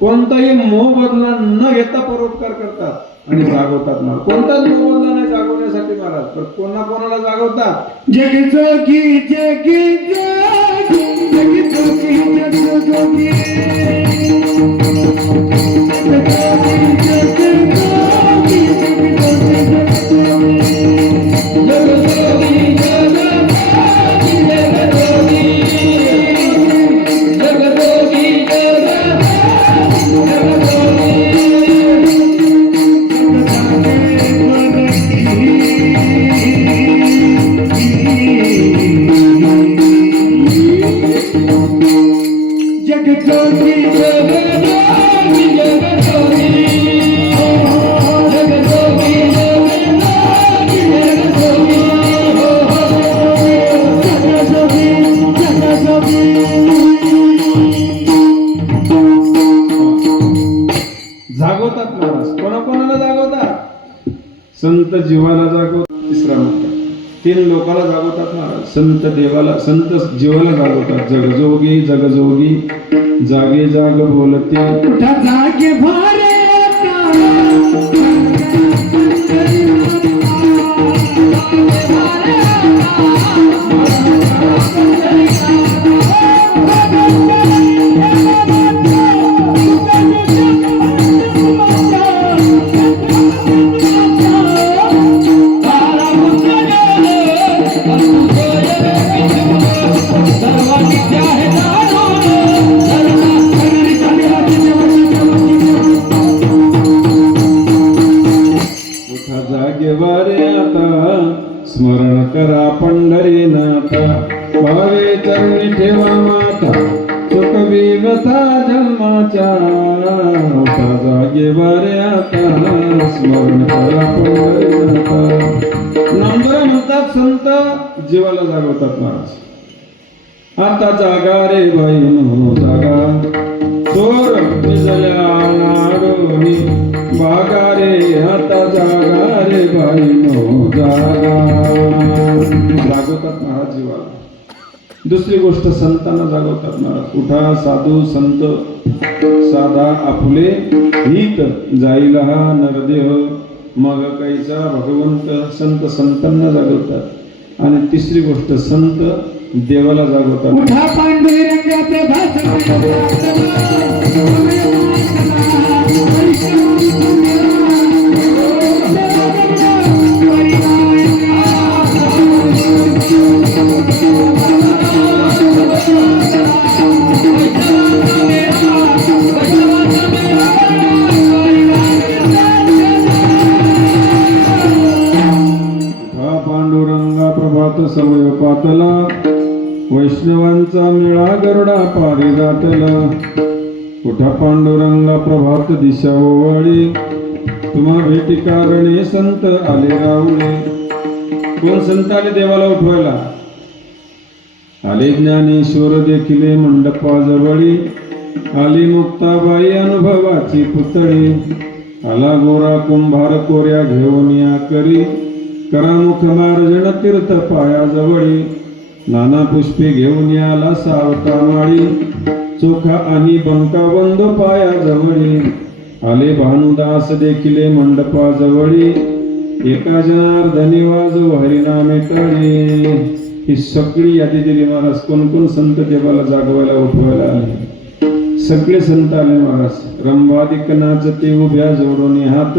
कोणताही मोह बदला न घेता परोपकार करतात आणि जागवतात महाराज. कोणताच मोह बदला नाही जागवण्यासाठी महाराज. तर कोणाला जागवतात? जग जोगी जगी जोगी, जग जोगी जग जोगी, जागवतात महाराज. कोणाला जागवतात? संत जीवाला जागवतात. तिसरा मुद्दा. 3 लोकाला जागवतात महाराज. संत देवाला, संत जीवाला जागवतात. जगजोगी जगजोगी, जागे जाग बोलते. जागे भारे जेवारे आता स्मरण करा पंढरीनाथा. नामदेव म्हणतात संत जीवाला जागवतात महाराज. आता जागा रे बाईनो जागा, चोर भिजल्या नागोनी बागा रे. आता जागा रे बाईनो जागा. जागवतात महाराज जीवाला. दुसरी गोष्ट संतांना जागवतात महाराज. उठा साधू संत साधा आपुले हित जाईला हा नरदेह मग कैसा भगवंत. संत संतांना जागवतात. आणि तिसरी गोष्ट संत देवाला जागवतात. उठा पांडुरंगा प्रभात समय पातला वैष्णवांचा मेळा गरुडा पारी जातला. उठा पांडुरंगा प्रभात दिशा ओवाळी तुम्हा भेटी कारणे संत आले रावळे. कोण संत आले देवाला उठवायला? आले ज्ञानेश्वर देखिले मंडपाजवळी. आली मुक्ताबाई अनुभवाची पुतळी. आला गोरा कुंभार कोऱ्या घेऊन या करी. करामुख मार्जन तीर्थ पायाजवळी. नाना पुष्पे घेऊन याला सावता माळी. चोखा आणि बंकाबंद पायाजवळी. आले भानुदास देखिले मंडपाजवळी. एका जनार्दनी वाजव हरिनामे टाळी. ही सगळी यादी दिली महाराज. कोण कोण संत देवाला जागवायला उठवायला आले? सगळे संत आले महाराज. रंभादिक नाचते उभ्या जोडून हात.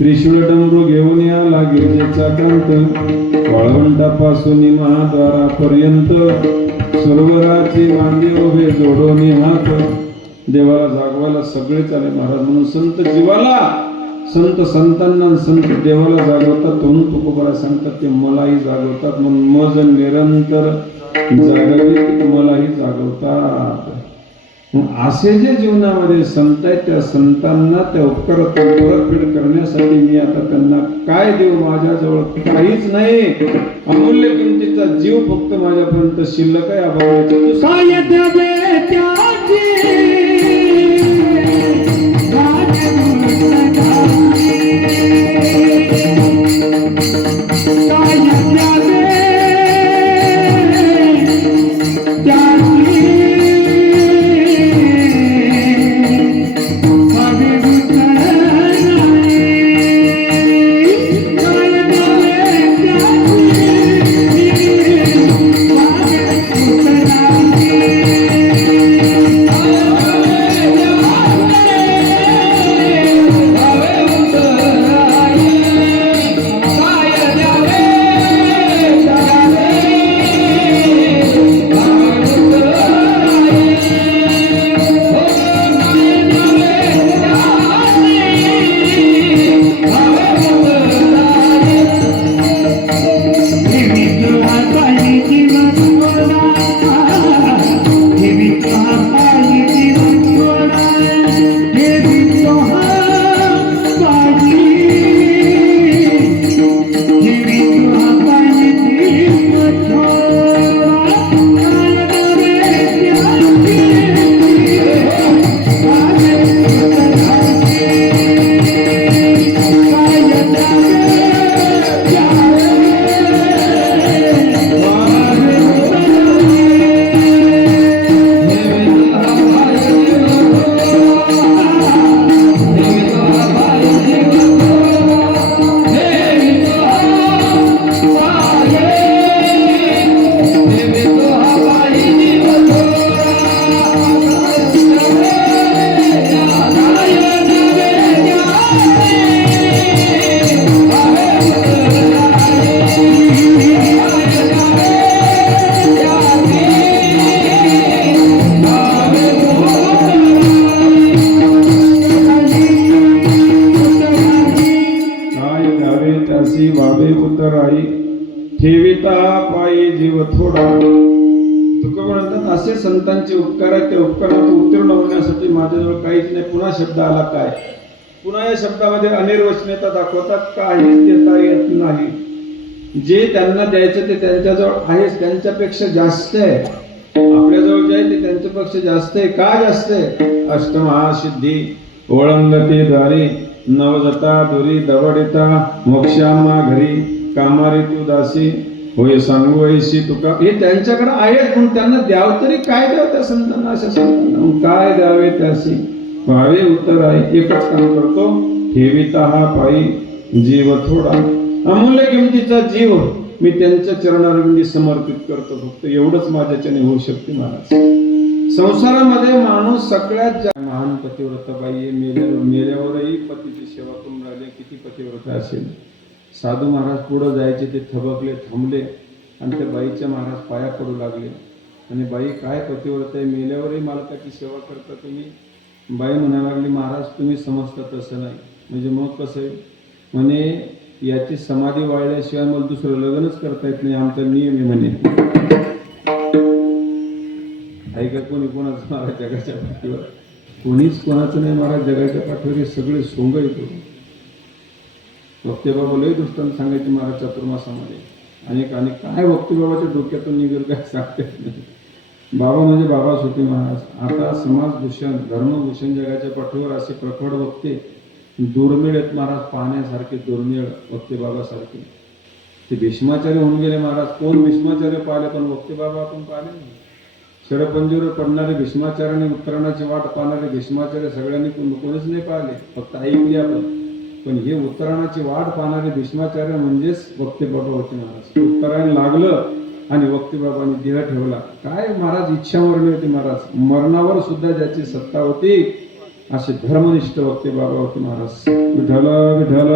त्रिशूळ डमरू घेऊन याला गिरजेचा कांत. वाळवंटापासून महाद्वारापर्यंत सरोवराची मांडी उभे जोडून हात. देवाला जागवायला सगळे चाले महाराज. म्हणून संत जीवाला संत संतांना संत देवाला जागवतात. म्हणून तुकोबारा सांगतात ते मलाही जागवतात. म्हणून मज निरंतर जागवित मलाही जागवतात. असे जे जीवनामध्ये संत आहेत त्या संतांना त्या उपकारातून परतफेड करण्यासाठी मी आता त्यांना काय देऊ? माझ्याजवळ काहीच नाही. अमूल्य किमतीचा जीव फक्त माझ्यापर्यंत शिल्लक आहे. अभावाची काय द्यावे त्याची ठेविता पायी जीव थोडा. तुका म्हणतात असे संतांचे उपकार आहेत. त्या उपकारात उत्तीर्ण होण्यासाठी माझ्याजवळ काहीच नाही. पुन्हा शब्द आला काय? पुन्हा या शब्दामध्ये अनिर्वचनीयता दाखवतात, काहीच देता येत नाही. जे त्यांना द्यायचं ते त्यांच्याजवळ आहेच, त्यांच्यापेक्षा जास्त आहे. आपल्याजवळ जे आहे ते त्यांच्यापेक्षा जास्त आहे. का जास्त आहे? अष्टमहासिद्धी ओळंगते द्वारी नवजता दुरी दवडिता मोक्षामा घरी कामारी तू दासी होय सांगू ऐशी तुका. हे त्यांच्याकडे आहे, पण त्यांना द्याव तरी काय द्यावं त्या संतांना, अशा संतांना काय द्यावे त्याशी भावे उत्तर आहे. एकच काम करतो, ठेविता हा पायी जीव थोडा. अमूल्य किमतीचा जीव मी त्यांच्या चरणारविंदी समर्पित करतो. फक्त एवढंच माझ्याच्याने होऊ शकते महाराज. संसारामध्ये माणूस सगळ्यात महान पतिव्रता बाई आहे. मेल्यावरही पतीची सेवा करून राहिले. किती पतिव्रता असेल. साधू महाराज पुढे जायचे, ते थबकले, थांबले आणि त्या बाईच्या महाराज पाया पडू लागले. आणि बाई काय पतिव्रता आहे, मेल्यावरही मालकाची सेवा करता तुम्ही. बाई म्हणायला लागली, महाराज तुम्ही समजता तसं नाही. म्हणजे मग कसं आहे म्हणे, याची समाधी वाळल्याशिवाय मला दुसरं लग्नच करता येत नाही, आमचा नियम आहे म्हणे. ऐका कोणी कोणाचं महाराज जगाच्या पाठीवर, कोणीच कोणाचं नाही महाराज जगाच्या पाठीवर. हे सगळे सोंग येतो. वक्तेबाबा लय दृष्टांत सांगायचे महाराज चातुर्मासामध्ये. आणि काय वक्तेबाबाच्या डोक्यातून निघेल काय सांगता येत नाही. बाबा म्हणजे बाबाच होते महाराज. आता समाजभूषण धर्मभूषण जगाच्या पाठीवर असे प्रखड वक्ते दुर्मिळ आहेत महाराज, पाहण्यासारखे दुर्मिळ वक्ते बाबासारखे. ते भीष्माचार्य होऊन गेले महाराज. कोण भीष्माचार्य पाहिले, पण वक्ते बाबा आपण पाहिले नाही. शरपंजीवर पडणारे भीष्माचार्याने, उत्तरायणाची वाट पाहणारे भीष्माचार्य सगळ्यांनी कोणीच नाही पाहिले, फक्त ऐकली आपण. पण हे उत्तरायणाची वाट पाहणारे भीष्माचार्य म्हणजेच वक्ते बाबा होते महाराज. उत्तरायण लागलं आणि वक्ते बाबांनी देह ठेवला. काय महाराज इच्छा मरणी होती महाराज. मरणावर सुद्धा ज्याची सत्ता होती असे धर्मनिष्ठ वक्ते बाबा होते महाराज. विठ्ठल विठ्ठल.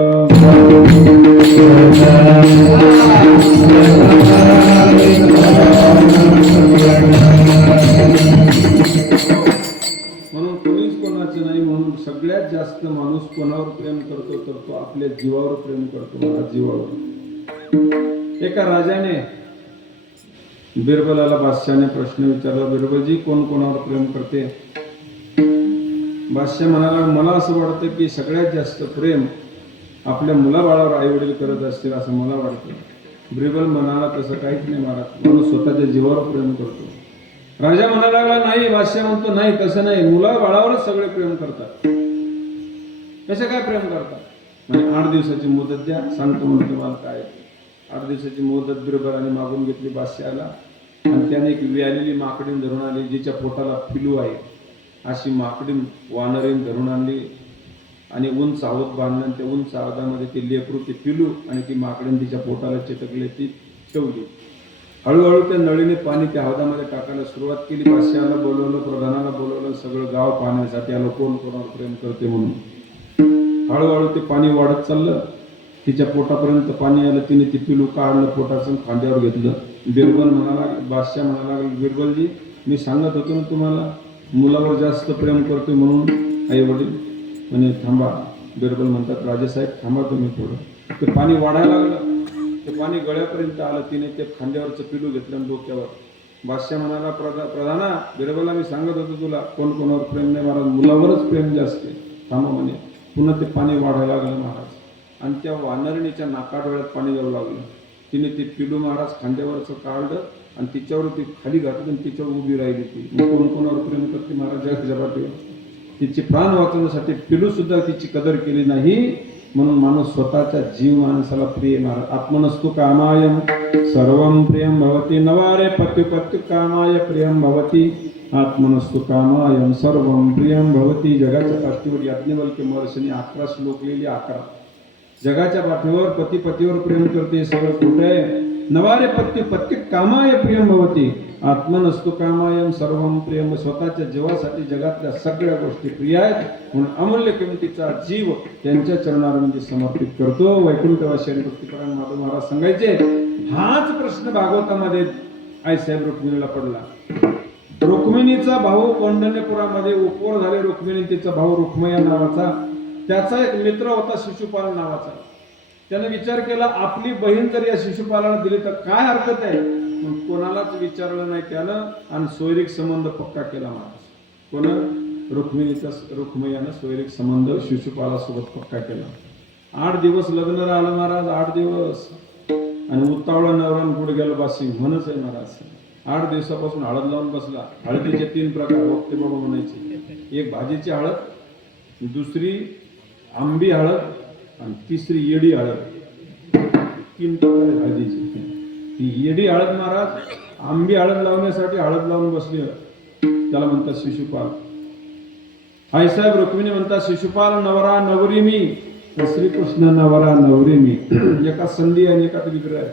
म्हणून कोणीच कोणाचं नाही. म्हणून सगळ्यात जास्त माणूस कोणावर प्रेम करतो तर तो आपल्या जीवावर प्रेम करतो महाराज, जीवावर. एका राजाने बिरबलाला बादशाहने प्रश्न विचारला, बिरबलजी कोण कोणावर प्रेम करते? बादशाह म्हणाला, मला असं वाटतं की सगळ्यात जास्त प्रेम आपल्या मुलाबाळावर आई वडील करत असतील असं मला वाटतं. बिरबल म्हणाला, तसं काहीच नाही महाराज, माणूस स्वतःच्या जीवावर प्रेम करतो. राजा म्हणायला लागला, नाही. बादशाह म्हणतो, नाही तसं नाही, मुलाबाळावरच सगळे प्रेम करतात. कसं काय प्रेम करतात? म्हणजे 8 दिवसाची मुदत द्या, सांगतो म्हणून तुम्हाला काय. 8 दिवसाची मुदत बिरबलाने मागून घेतली बादशाहाला. आणि त्याने एक व्यालेली माकडीन धरून आली, जिच्या पोटाला पिलू आहे अशी माकडीन वानरीन धरून आणली आणि उंच आवत बांधलं. त्या उंच आवतामध्ये ते लेकरू, ते पिलू आणि ती माकडीन तिच्या पोटाला चिटकले, ती ठेवली. हळूहळू त्या नळीने पाणी त्या हौदामध्ये टाकायला सुरुवात केली. बादशाहाला बोलवलं, प्रधानाला बोलवलं, सगळं गाव पाहण्यासाठी आलं कोण कोणावर प्रेम करते म्हणून. हळूहळू ते पाणी वाढत चाललं. तिच्या पोटापर्यंत पाणी आलं. तिने ती पिलू काढलं, पोटाचं खांद्यावर घेतलं. बिरबल म्हणाला, बादशाह म्हणाला, बिरबलजी मी सांगत होतो ना तुम्हाला मुलावर जास्त प्रेम करतोय म्हणून आई वडील. म्हणे थांबा. बिरबल म्हणतात, राजेसाहेब थांबा तुम्ही थोडं. ते पाणी वाढायला लागलं. ते पाणी गळ्यापर्यंत आलं. तिने ते खांद्यावरचं पिलू घेतलं डोक्यावर. बादशाह म्हणाला, प्रधाना बिरबलला मी सांगत होतो तुला कोण कोणावर प्रेम नाही महाराज, मुलावरच प्रेम जास्त आहे. थांबा म्हणे. पुन्हा ते पाणी वाढायला लागलं महाराज. आणि त्या वानरणीच्या नाकाडोळ्यात पाणी जाऊ लागलं. तिने ते पिलू महाराज खांद्यावरचं काढलं आणि तिच्यावर ती खाली घातली आणि तिच्यावर उभी राहिली. ती कोण कोणावर प्रेम करते महाराज जगाच्या पाठीवर. तिचे प्राण वाचवण्यासाठी पिलू सुद्धा तिची कदर केली नाही. म्हणून माणूस स्वतःचा जीव माणसाला प्रिय महाराज. आत्मनस्तु कामायम सर्वं प्रियं भवति नवारे पत्युपत्यु कामाय प्रियं भवति आत्मनस्तु कामायम सर्वं प्रियं भवति. जगाच्या पाठीवर याज्ञवल्क्य महर्षीने 11 श्लोक लिहिले. 11 जगाच्या पाठीवर पती पतीवर प्रेम करते, सगळं खोटं आहे. नवारे पत्य पत्य कामाय प्रियं भवति आत्मनस्तु कामायम सर्वं प्रियं. स्वतःच्या जीवासाठी जगातल्या सगळ्या गोष्टी प्रिय आहेत. म्हणून अमूल्य किमतीचा जीव त्यांच्या चरणारमध्ये समर्पित करतो. वैकुंठवासी आणि भक्तिपरायण माधव महाराज सांगायचे, हाच प्रश्न भागवतामध्ये आईसाहेब रुक्मिणीला पडला. रुक्मिणीचा भाऊ पंढरपुरामध्ये उपवर झाले. रुक्मिणी तिचा भाऊ रुक्मया नावाचा, त्याचा एक मित्र होता शिशुपाल नावाचा. त्याने विचार केला, आपली बहीण जर या शिशुपालाला दिली तर काय हरकत आहे. कोणालाच विचारलं नाही त्यानं आणि सोयरीक संबंध पक्का केला महाराज. कोण? रुक्मिणीयानं स्वैरिक संबंध शिशुपालासोबत पक्का केला. 8 दिवस लग्न राहिलं महाराज, 8 दिवस. आणि उतावळा नवरा पुढे गेलो बासी म्हणच आहे महाराज. 8 दिवसापासून हळद लावून बसला. हळदीचे 3 प्रकार वक्ते बाबा म्हणायचे. एक भाजीची हळद, दुसरी आंबी हळद आणि तिसरी येडी हळद. 3 प्रकार आहेत हळदीची. ती येडी हळद महाराज आंबी हळद लावण्यासाठी हळद लावून बसली, त्याला म्हणतात शिशुपाल. आईसाहेब रुक्मिणी म्हणतात शिशुपाल नवरा नवरी मी, श्रीकृष्ण नवरा नवरी मी. एका संधी आणि एका विग्रह आहे.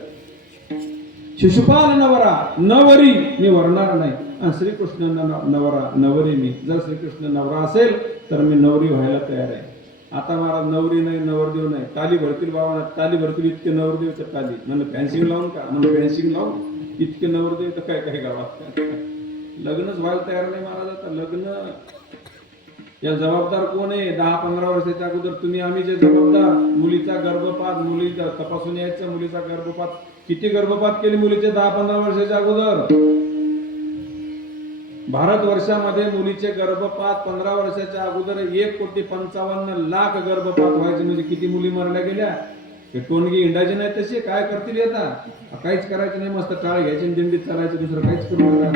शिशुपाल नवरा नवरी मी वरणार नाही, आणि श्रीकृष्ण नवरा नवरी मी. जर श्रीकृष्ण नवरा असेल तर मी नवरी व्हायला तयार आहे. आता महाराज नवरी नाही नवरदेव नाही, ताली भरतील बाबा, ताली भरतील इतके नवरदेव तर ताली म्हणलं फॅन्सिंग लावून का, म्हणून फॅन्सिंग लावून इतके नवरदेव तर काय काय गावात. लग्नच व्हायला तयार नाही महाराज. आता लग्न या जबाबदार कोण आहे? 10-15 वर्षाच्या अगोदर तुम्ही आम्ही जे जबाबदार. मुलीचा गर्भपात, मुलीचा तपासून यायचं, मुलीचा गर्भपात. किती गर्भपात केले मुलीचे 10-15 वर्षाच्या अगोदर? भारत वर्षामध्ये मुलीचे गर्भपात 15 वर्षाच्या अगोदर 1,55,00,000 गर्भपात व्हायचे. म्हणजे किती मुली मरल्या गेल्या? हे टोनगी इंडायचे नाही तसे काय करतील? आता काहीच करायचं नाही, मस्त टाळ घ्यायची दिंडीत चालायचं, दुसरं काहीच करू नका.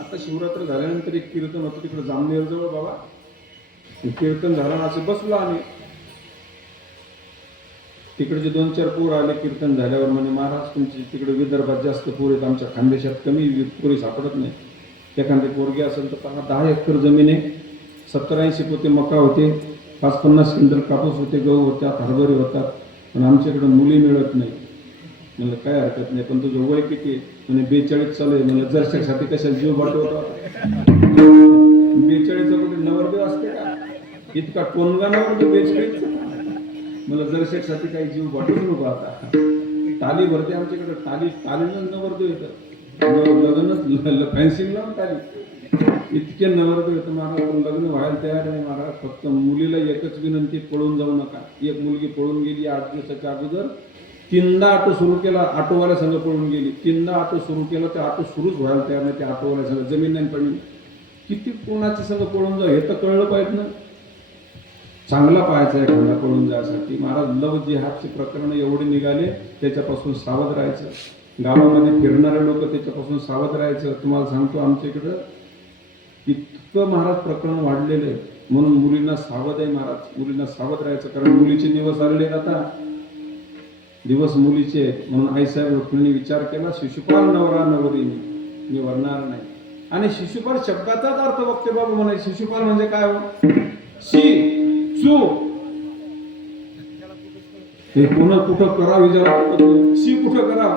आता शिवरात्र झाल्यानंतर एक कीर्तन होतं तिकडे जामनेर जवळ बाबा. कीर्तन झालं असे बसलो आम्ही. तिकडचे 2-4 पोर आले. कीर्तन झाल्यावर म्हणे महाराज तुमची तिकडे विदर्भात जास्त पोर आहेत, आमच्या खानदेशात कमी पोरी सापडत नाही. एखादी पोरगी असेल तर 10 एकर जमीन आहे, 70-80 पोते मका होते, 5-50 क्विंटल कापूस होते, गहू होत्या, हरभरे होतात, पण आमच्याकडे मुली मिळत नाही. म्हणलं काय हरकत नाही, पण तुझं वय किती आहे? म्हणजे 42 चालू आहे. म्हणलं जरशासाठी कशाला जीव बाटवतो? 42 कुठे नवरदेव असते का? इतका टोनगा नवरदेव 42. मला जरशासाठी काही जीव बाटवू नको. आता ताली भरते आमच्याकडे, तालीनं नवरदेव येतं. लग्नच फॅन्सिंग लावून ताली इतके नवरदेव येतं महाराज. पण लग्न व्हायला तयार नाही महाराज. फक्त मुलीला एकच विनंती, पळून जाऊ नका. एक मुलगी पळून गेली 8 दिवसाच्या अगोदर. 3दा ऑटो सुरू केला, ऑटोवाल्या संघ पळून गेली. 3दा ऑटो सुरू केला, ते ऑटो सुरूच व्हायला तयार नाही. ते ऑटोवाल्या संघ जमीन नाही पडली. किती कोणाच्या संघ पळून जा हे तर कळलं पाहिजे ना. चांगला पाहायचा आहे एखादा पळून जायसाठी. महाराज लव जिहादचे प्रकरण एवढे निघाले, त्याच्यापासून सावध राहायचं. गावामध्ये फिरणारे लोक त्याच्यापासून सावध राहायचं. तुम्हाला सांगतो आमच्या इकडं इतकं महाराज प्रकरण वाढलेलं आहे. म्हणून मुलींना सावध आहे महाराज, मुलींना सावध राहायचं. कारण मुलीचे दिवस आलेले आता, दिवस मुलीचे आहेत. म्हणून आईसाहेब रुक्मिणी विचार केला शिशुपाल नवरा नवरी मी वरणार नाही. आणि शिशुपाल शब्दाचाच अर्थ वक्ते बाबा म्हणायचे. शिशुपाल म्हणजे काय हो? सु हे पुन्हा कुठं करा विचारा, सी कुठं करा,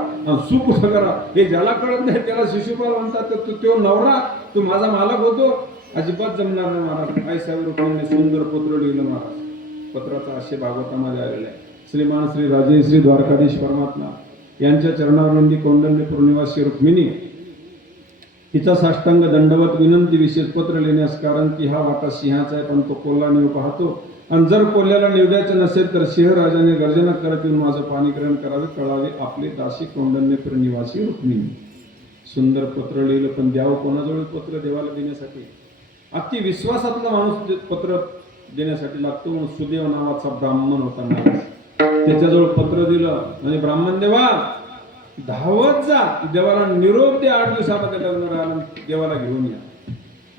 सु कुठं करा, हे ज्याला कळत नाही त्याला शिशुपाल म्हणतात. तर तो नवरा, तू माझा मालक होतो, अजिबात जमणार नाही महाराज. आईसाहेब रुक्मिणीने सुंदर पत्र लिहिलं महाराज. पत्राचा आशय भागवतामध्ये आलेला आहे. श्रीमान श्री राजे श्री द्वारकाधीश परमात्मा यांच्या चरणावरंदी कौंडल्यपूर निवासी रुक्मिणी हिचा साष्टांग दंडवत विनंती विशेष पत्र लिहिण्यास कारण की हा वाटा सिंहाचा आहे, पण तो कोल्हा नेऊ पाहतो. आणि जर कोल्ह्याला निवद्याचं नसेल तर सिंहराजाने गर्जना करत येऊन माझं पाणीग्रहण करावे, कळावे आपले दासी कौंडल्यपूर निवासी रुक्मिणी. सुंदर पत्र लिहिलं, पण द्यावं कोणाजवळ पत्र? देवाला देण्यासाठी अति विश्वासातला माणूस पत्र देण्यासाठी लागतो. म्हणून सुदेव नावाचा ब्राह्मण होता महाराज. त्याच्याजवळ पत्र दिलं म्हणजे ब्राह्मण देवा धावत जा, देवाला निरोप द्या. 8 दिवसामध्ये लग्न राहिलं, देवाला घेऊन या.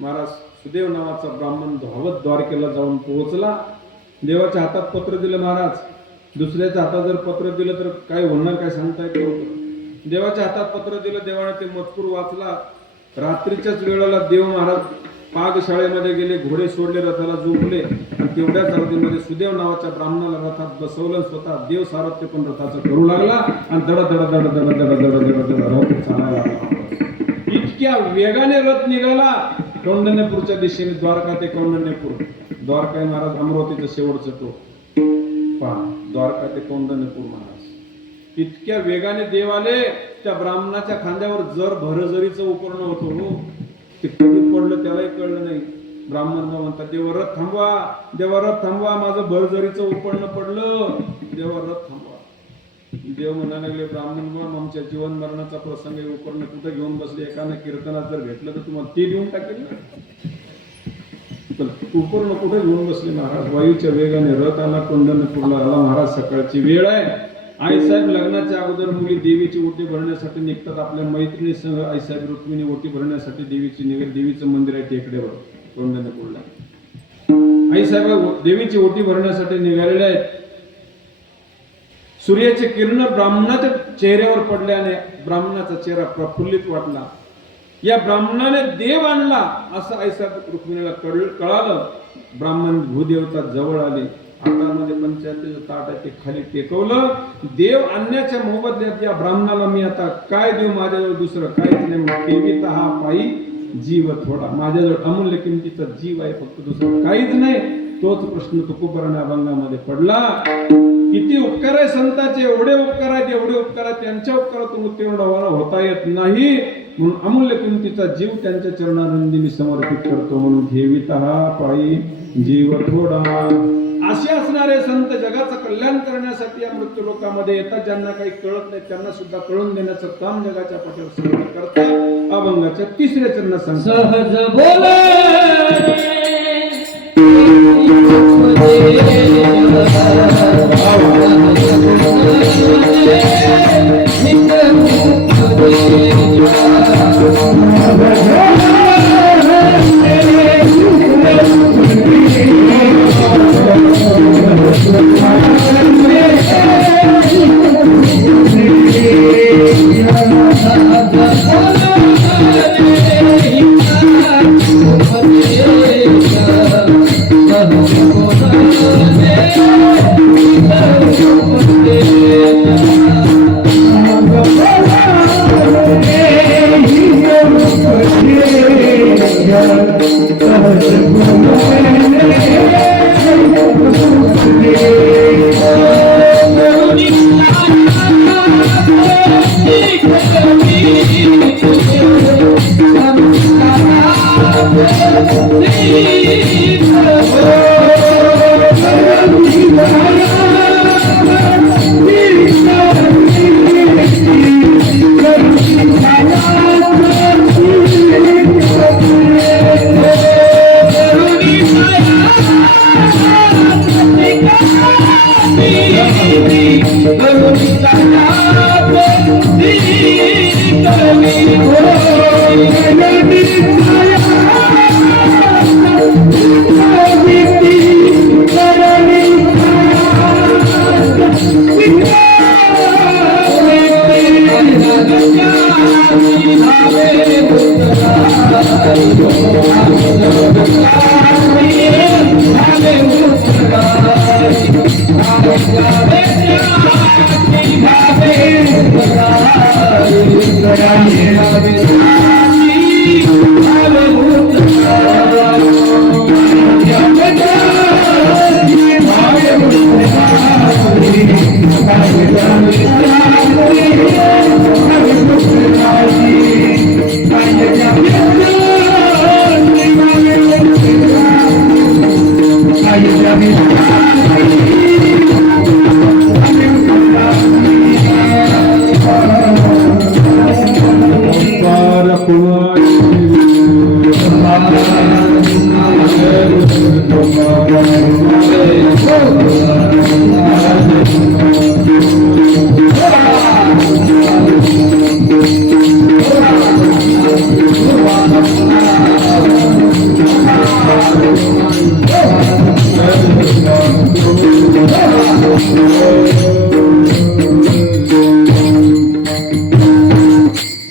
महाराज सुदेव नावाचा ब्राह्मण धावत द्वारकेला जाऊन पोहोचला. देवाच्या हातात पत्र दिलं महाराज. दुसऱ्याच्या हातात जर पत्र दिलं तर काय होणार, काय सांगता येत नव्हतं. देवाच्या हातात पत्र दिलं, देवाने ते मजकूर वाचला. रात्रीच्याच वेळेला देव महाराज पाकशाळेमध्ये गेले, घोडे सोडले, रथाला झोपले. आणि तेवढ्याच अवधीमध्ये सुदेव नावाच्या ब्राह्मणाला रथात बसवलं. स्वतः देव सारथ्य पण रथाचं करू लागला आणि दड दड दड दड दड दड दड दड रथ चालायला लागला. इतक्या वेगाने रथ निघाला कौंडण्यपूरच्या दिशेने. द्वारका ते कौंडण्यपूर. द्वारका महाराज अमरावतीचं शेवटचं तो पहा. द्वारका ते कौंडण्यपूर महाराज इतक्या वेगाने देव आले. त्या ब्राह्मणाच्या खांद्यावर जर भरजरीचं उपकरण होतं हो. ते कधी पडलं त्यालाही कळलं नाही. ब्राह्मण म्हणतात देवा रथ थांबवा, देवा रथ थांबवा, माझं भरजरीचं उपकरण पडलं, देवा रथ थांबवा. देव म्हणायला लागले ब्राह्मण आमच्या जीवन मरणाचा प्रसंग उपकरण कुठं घेऊन बसले. एकाने कीर्तनात जर भेटलं तर तुम्हाला ते देऊन टाकेल ना. पण उपरनं कुठे घेऊन बसले महाराज. वायूच्या वेगाने रथ आला, पंढरपूरला आला महाराज. सकाळची वेळ आहे. आईसाहेब लग्नाच्या अगोदर मुली देवीची ओटी भरण्यासाठी निघतात. आपल्या मैत्रिणीसह आईसाहेब रुक्मिणी ओटी भरण्यासाठी देवीची निघेल. देवीचं मंदिर आहे टेकड्यावर पंढरपूरला. आईसाहेब देवीची ओटी भरण्यासाठी निघालेले आहेत. सूर्याचे किरण ब्राह्मणाच्या चेहऱ्यावर पडल्याने ब्राह्मणाचा चेहरा प्रफुल्लित वाटला. या ब्राह्मणाने देव आणला असं आईसाहेब रुक्मिणीला कळालं. ब्राह्मण भूदेवता जवळ आली. हातामध्ये पंचायतीचं ताट आहे ते खाली टेकवलं. देव आणण्याच्या मोबदल्यात या ब्राह्मणाला मी आता काय देऊ, माझ्याजवळ दुसरं काहीच नाही. ठेवीत हा पायी जीव थोडा, माझ्याजवळ अमूल्य किमतीचा जीव आहे, फक्त दुसरं काहीच नाही. तोच प्रश्न तुकोबराने अभंगामध्ये पडला. किती उपकार आहे संतांचे, एवढे उपकार आहेत, एवढे उपकार आहेत. त्यांच्या उपकारातून उत्तीर्ण होता येत नाही. म्हणून अमूल्य किमतीचा जीव त्यांच्या चरणानंदी मी समर्पित करतो. म्हणून ठेवीत हा पायी जीव थोडा. असे असणारे संत जगाचं कल्याण करण्यासाठी या मृत्यू लोकांमध्ये येतात. ज्यांना काही कळत नाही त्यांना सुद्धा कळून देण्याचं काम जगाच्या पाठीवर करतात. अभंगाच्या तिसऱ्या चरणात सांगतात. सहज बोले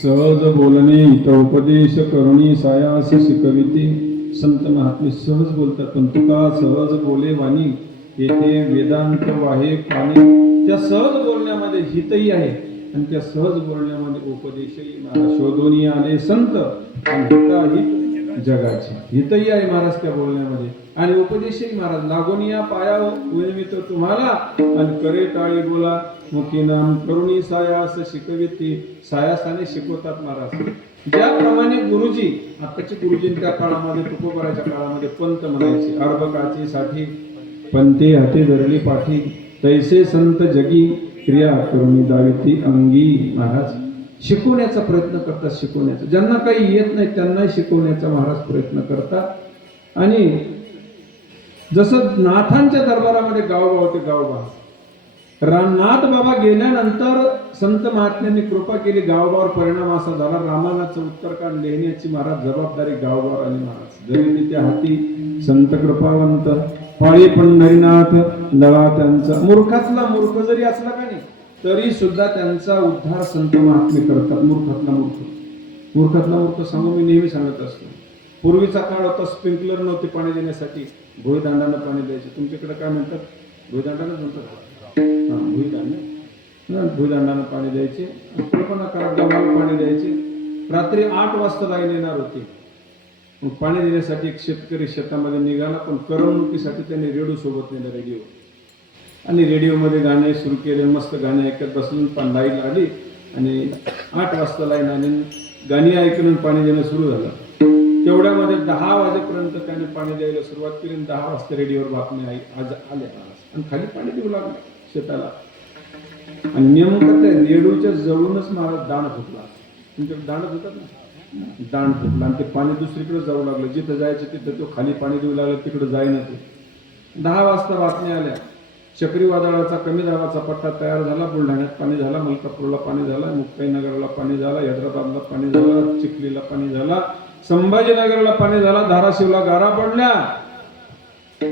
सहज बोलणे उपदेश करुणी सायास शिकविते. संत महात्मे सहज बोलतात, पण तुका सहज बोले वाणी येथे वेदांत वाहे पाणी. त्या सहज बोलण्यामध्ये हितही आहे आणि त्या सहज बोलण्यामध्ये उपदेशही. महाराज शोधून आले संत आणि हिताहित जगाचे. हितही आहे महाराज त्या बोलण्यामध्ये आणि उपदेशही. महाराज लागून या पाया उर्मितो तुम्हाला आणि करे टाळी बोला मुखी नाम करुणी सायास शिकविते. सायासाने शिकवतात महाराज. ज्याप्रमाणे गुरुजी, आताचे गुरुजी त्या काळामध्ये तुकोबराच्या काळामध्ये पंत म्हणायचे. अर्भकाची साठी पंते हाते धरली पाठी तैसे संत जगी क्रिया करुणी दाविती अंगी. महाराज शिकवण्याचा प्रयत्न करतात. शिकवण्याचा ज्यांना काही येत नाही त्यांनाही शिकवण्याचा महाराज प्रयत्न करतात. आणि जसं नाथांच्या दरबारामध्ये गावोबा होते गावोबा, नाथ बाबा गेल्यानंतर संत महात्म्यांनी कृपा केली, गावोबावर परिणाम असा झाला, रामायणाचं उत्तरकांड लिहिण्याची महाराज जबाबदारी गावोबावर आली महाराज. जरी तिथे हाती संत कृपावंत, पाळी पंढरीनाथ लळा त्यांचा. मूर्खातला मूर्ख जरी असला का नाही तरी सुद्धा त्यांचा उद्धार संत महात्मे करतात. मूर्खातला मूर्ख सांगू मी नेहमी सांगत असतो. पूर्वीचा काळ होता, स्प्रिंकलर नव्हते पाणी देण्यासाठी, भुईदांडानं पाणी द्यायचे. तुमच्याकडे काय म्हणतात? भुईदांडानं म्हणतात. भुईदांडानं पाणी द्यायचे, कल्पना करा गव्हाला पाणी द्यायचे. रात्री 8 वाजता लाईन येणार होती. मग पाणी देण्यासाठी एक शेतकरी शेतामध्ये निघाला, पण करमणुकीसाठी त्याने रेडिओ सोबत नेलं, रेडिओ. आणि रेडिओमध्ये गाणे सुरू केले, मस्त गाणे ऐकत बसलं. पण लाईन आली आणि 8 वाजता लाईन आली, गाणी ऐकून पाणी देणं सुरू झालं. तेवढ्यामध्ये 10 वाजेपर्यंत त्याने पाणी द्यायला सुरुवात केली. 10 वाजता रेडिओवर बातम्या आज आल्या आणि खाली पाणी देऊ लागलं शेताला. आणि नेमकं त्या रेडिओच्या जवळूनच महाराज दाण फुटला. तुमच्याकडे दाणच होतात ना, दाण फुटला आणि ते पाणी दुसरीकडे जाऊ लागलं. जिथं जायचं तिथं तो खाली पाणी देऊ लागला, तिकडे जाईना ते. 10 वाजता बातम्या आल्या, चक्रीवादळाचा कमी दाबाचा पट्टा तयार झाला, बुलढाण्यात पाणी झाला, मलकापूरला पाणी झाला, मुक्ताईनगरला पाणी झाला, हैदराबादला पाणी झाला, चिखलीला पाणी झाला, संभाजीनगरला पाणी झाला, धाराशिवला गारा पडल्या.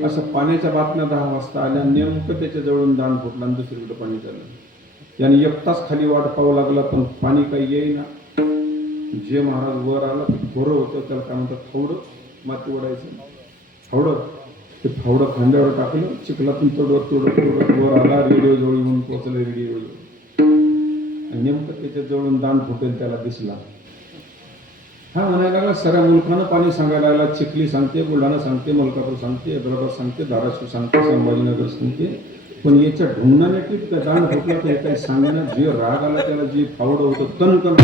असं पाण्याच्या बातम्या 10 वाजता आल्या. नेमकं त्याच्या जवळून दाण फुटला आणि दुसरीकडे पाणी झालं. याने 1 तास खाली वाट पाहावं लागला, पण पाणी काही येईना. जे महाराज वर आला ते खोरं होतं, त्याला काय म्हणतात फावडं, माती ओढायचं फावडं. ते फावडं खांद्यावर टाकलं, चिखलातून तोडत वर आला, रेडिओ जवळ येऊन पोहोचलं. रेडिओ आणि नेमकं त्याच्या जवळून दाण फुटेल त्याला दिसला. हा म्हणायला लागला, सगळ्या मुलखानं पाणी सांगायला लागला. चिखली सांगते, बुलढाणा सांगते, मलकापूर सांगते, हैदराबाद सांगते, धाराशिव सांगते, संभाजीनगर सांगते. पण याच्या ढुंगणाने टिपका दाण फुटला तर काही सांगण्यात जे राग आला त्याला, जे फावडं होतं तनकन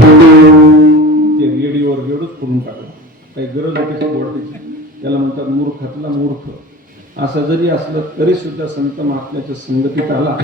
ते रेडिओवर रेडिओच फोडून टाकलं. काही गरज होती का बोलण्याची? त्याला म्हणतात मूर्खातला मूर्ख. असं जरी असलं तरी सुद्धा संत महात्म्याच्या संगतीत आला.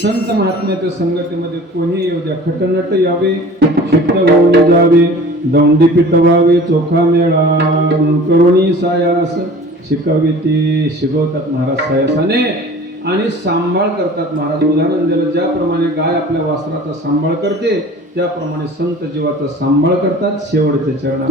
संत महात्म्याच्या संगतीमध्ये कोणी येऊ द्या, खटनट यावे, शिक्त होऊन जावे, दौंडी पिटवावे, चोखा मेळा करुणी सायास शिकावी. ते शिकवतात महाराज सायासाने आणि सांभाळ करतात महाराज. उदाहरण दिलं, ज्याप्रमाणे गाय आपल्या वासराचा सांभाळ करते त्याप्रमाणे संत जीवाचा सांभाळ करतात. शेवटच्या चरणात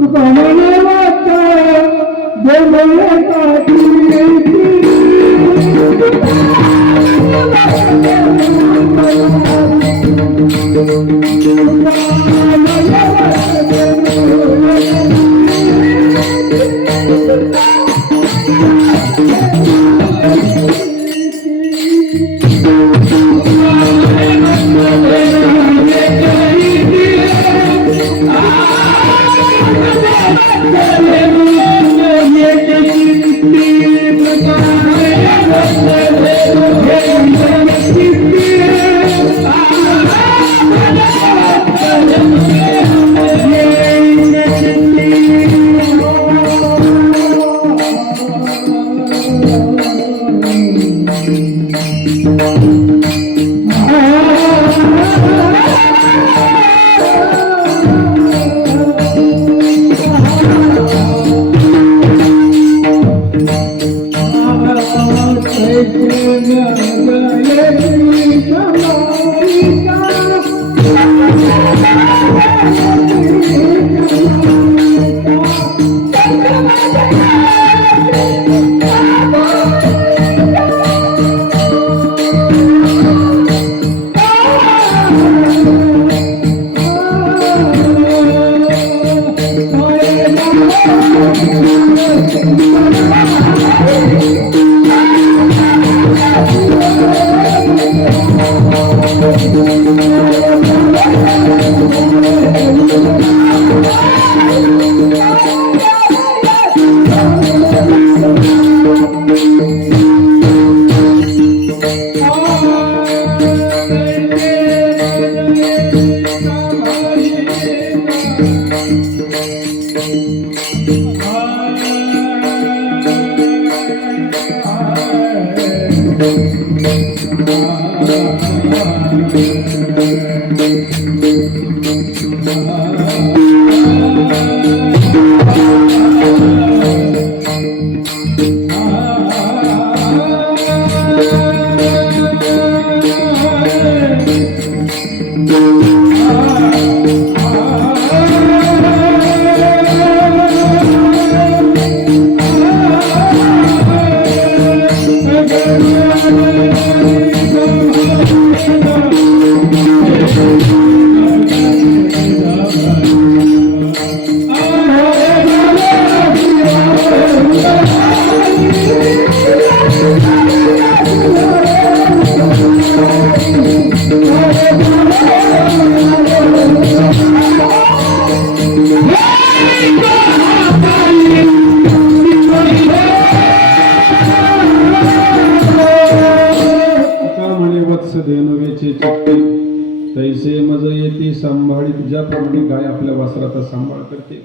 तैसे मज येते सांभाळीत. ज्याप्रमाणे गाय आपल्या वासराचा सांभाळ करते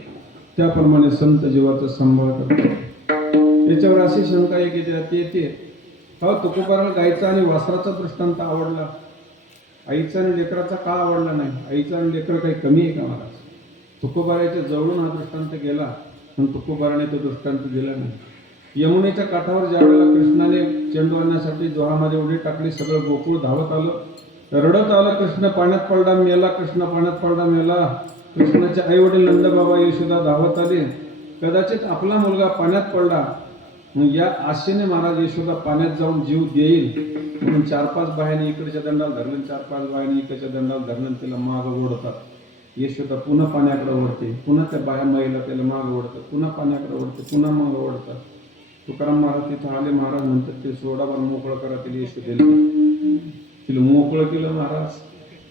त्याप्रमाणे संत जीवाचा सांभाळ करते. याच्यावर अशी शंका आहे की येते हा तुकोबाराला गायचा आणि वासराचा दृष्टांत आवडला, आईचा आणि लेकराचा का आवडला नाही? आईचा आणि लेकर काही कमी आहे का महाराज? तुकोबाराच्या जवळून हा दृष्टांत गेला पण तुकोबाराने तो दृष्टांत दिला नाही. यमुनेच्या काठावर ज्या वेळेला कृष्णाने चेंडू आणण्यासाठी जोहामध्ये उडी टाकली, सगळं गोकुळ धावत आलं, रडत आलं, कृष्ण पाण्यात पडला मेला, कृष्ण पाण्यात पडला मेला. कृष्णाचे आई वडील नंदबाबा यशोदा धावत आले. कदाचित आपला मुलगा पाण्यात पडला या आशेने महाराज यशोदा पाण्यात जाऊन जीव देईल म्हणून 4-5 बायांनी इकडच्या दंडाला धरलं, 4-5 बायांनी इकडच्या दंडाला धरलं, त्याला माग ओढतात. यशोदा पुन्हा पाण्याकडे ओढते, पुन्हा त्या बाया महिला त्याला माग ओढतात, पुन्हा पाण्याकडे ओढते, पुन्हा माग ओढतात. तुकाराम महाराज तिथं आले. महाराज म्हणतात ते सोडा बरं, मोकळं करा तिला यशोदेला. तिला मोकळं केलं महाराज.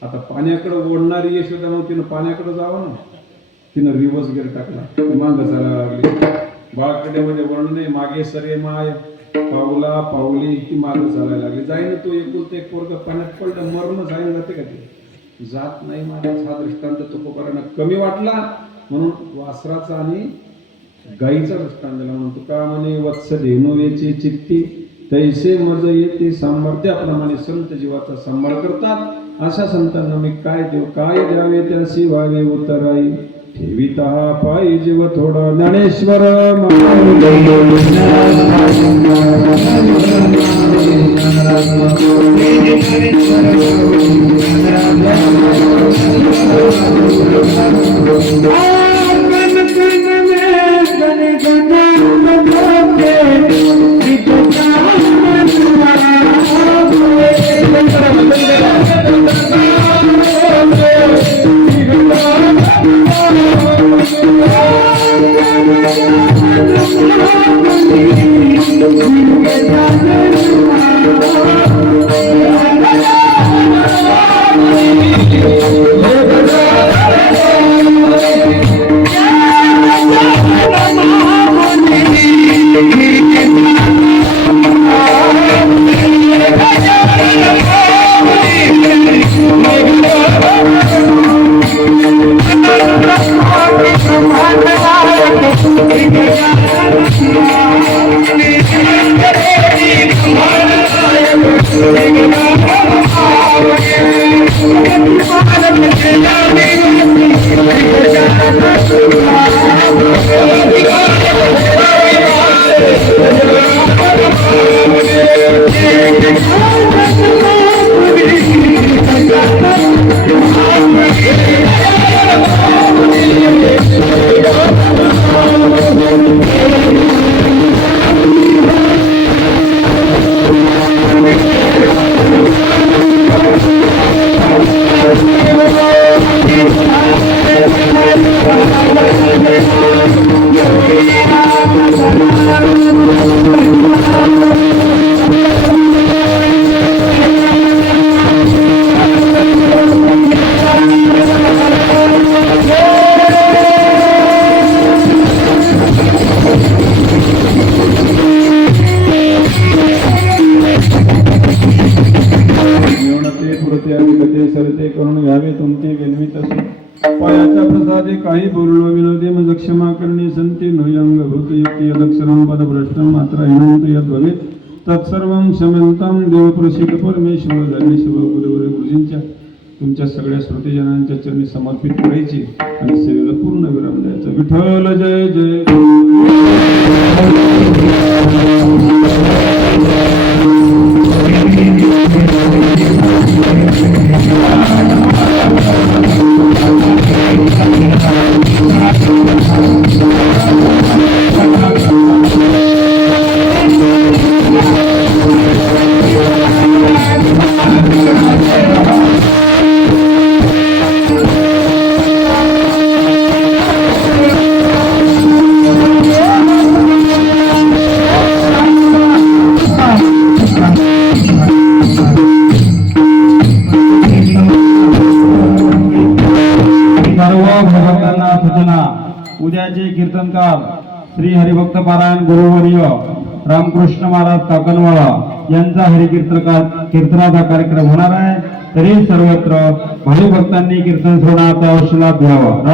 आता पाण्याकडे ओढणारी यशोदा मग तिनं पाण्याकडे जावं ना, तिनं रिवर्स गिअर टाकला, मागं चालायला लागली. बाळकड्यामध्ये वर्णन आहे, मागे सरे माय पावला पावली, ती मागं चालायला लागली. जाईन तो एकुलते एक पोरग पाण्यात पडलं, मरण जाईन जाते का ते? जात नाही महाराज. हा दृष्टांत तुकोबारांना कमी वाटला म्हणून वासराचा आणि गाईचा दृष्टांत दिला. म्हणून तुका म्हणे वत्स धेनुवेची चित्ती तैसे मज येते सांभाळ. त्याप्रमाणे संत जीवाचा सांभाळ करतात. अशा संतांना मी काय देऊ, काय द्यावे त्यासी व्हावे उतराई, ठेविता पायी जीव थोडा. Dnyaneshwar Thank you. भविष्यात भवेत तत्सर्वं क्षम्यतां देवप्रसिद्ध परमेश्वर ज्ञानेश्वर गुरुवर गुरुजींच्या तुमच्या सगळ्या श्रोतेजनांच्या चरणी समर्पित करायची आणि सेवेला पूर्ण विराम द्यायचा. विठ्ठल जय जय. उद्याचे कीर्तनकार श्री हरिभक्त पारायण गुरुवर्य रामकृष्ण महाराज काकणवाला यांचा कीर्तनाचा कार्यक्रम होणार आहे. तरी सर्वत्र भाविभक्तांनी कीर्तन श्रवणाचा अवश्य लाभ घ्यावा.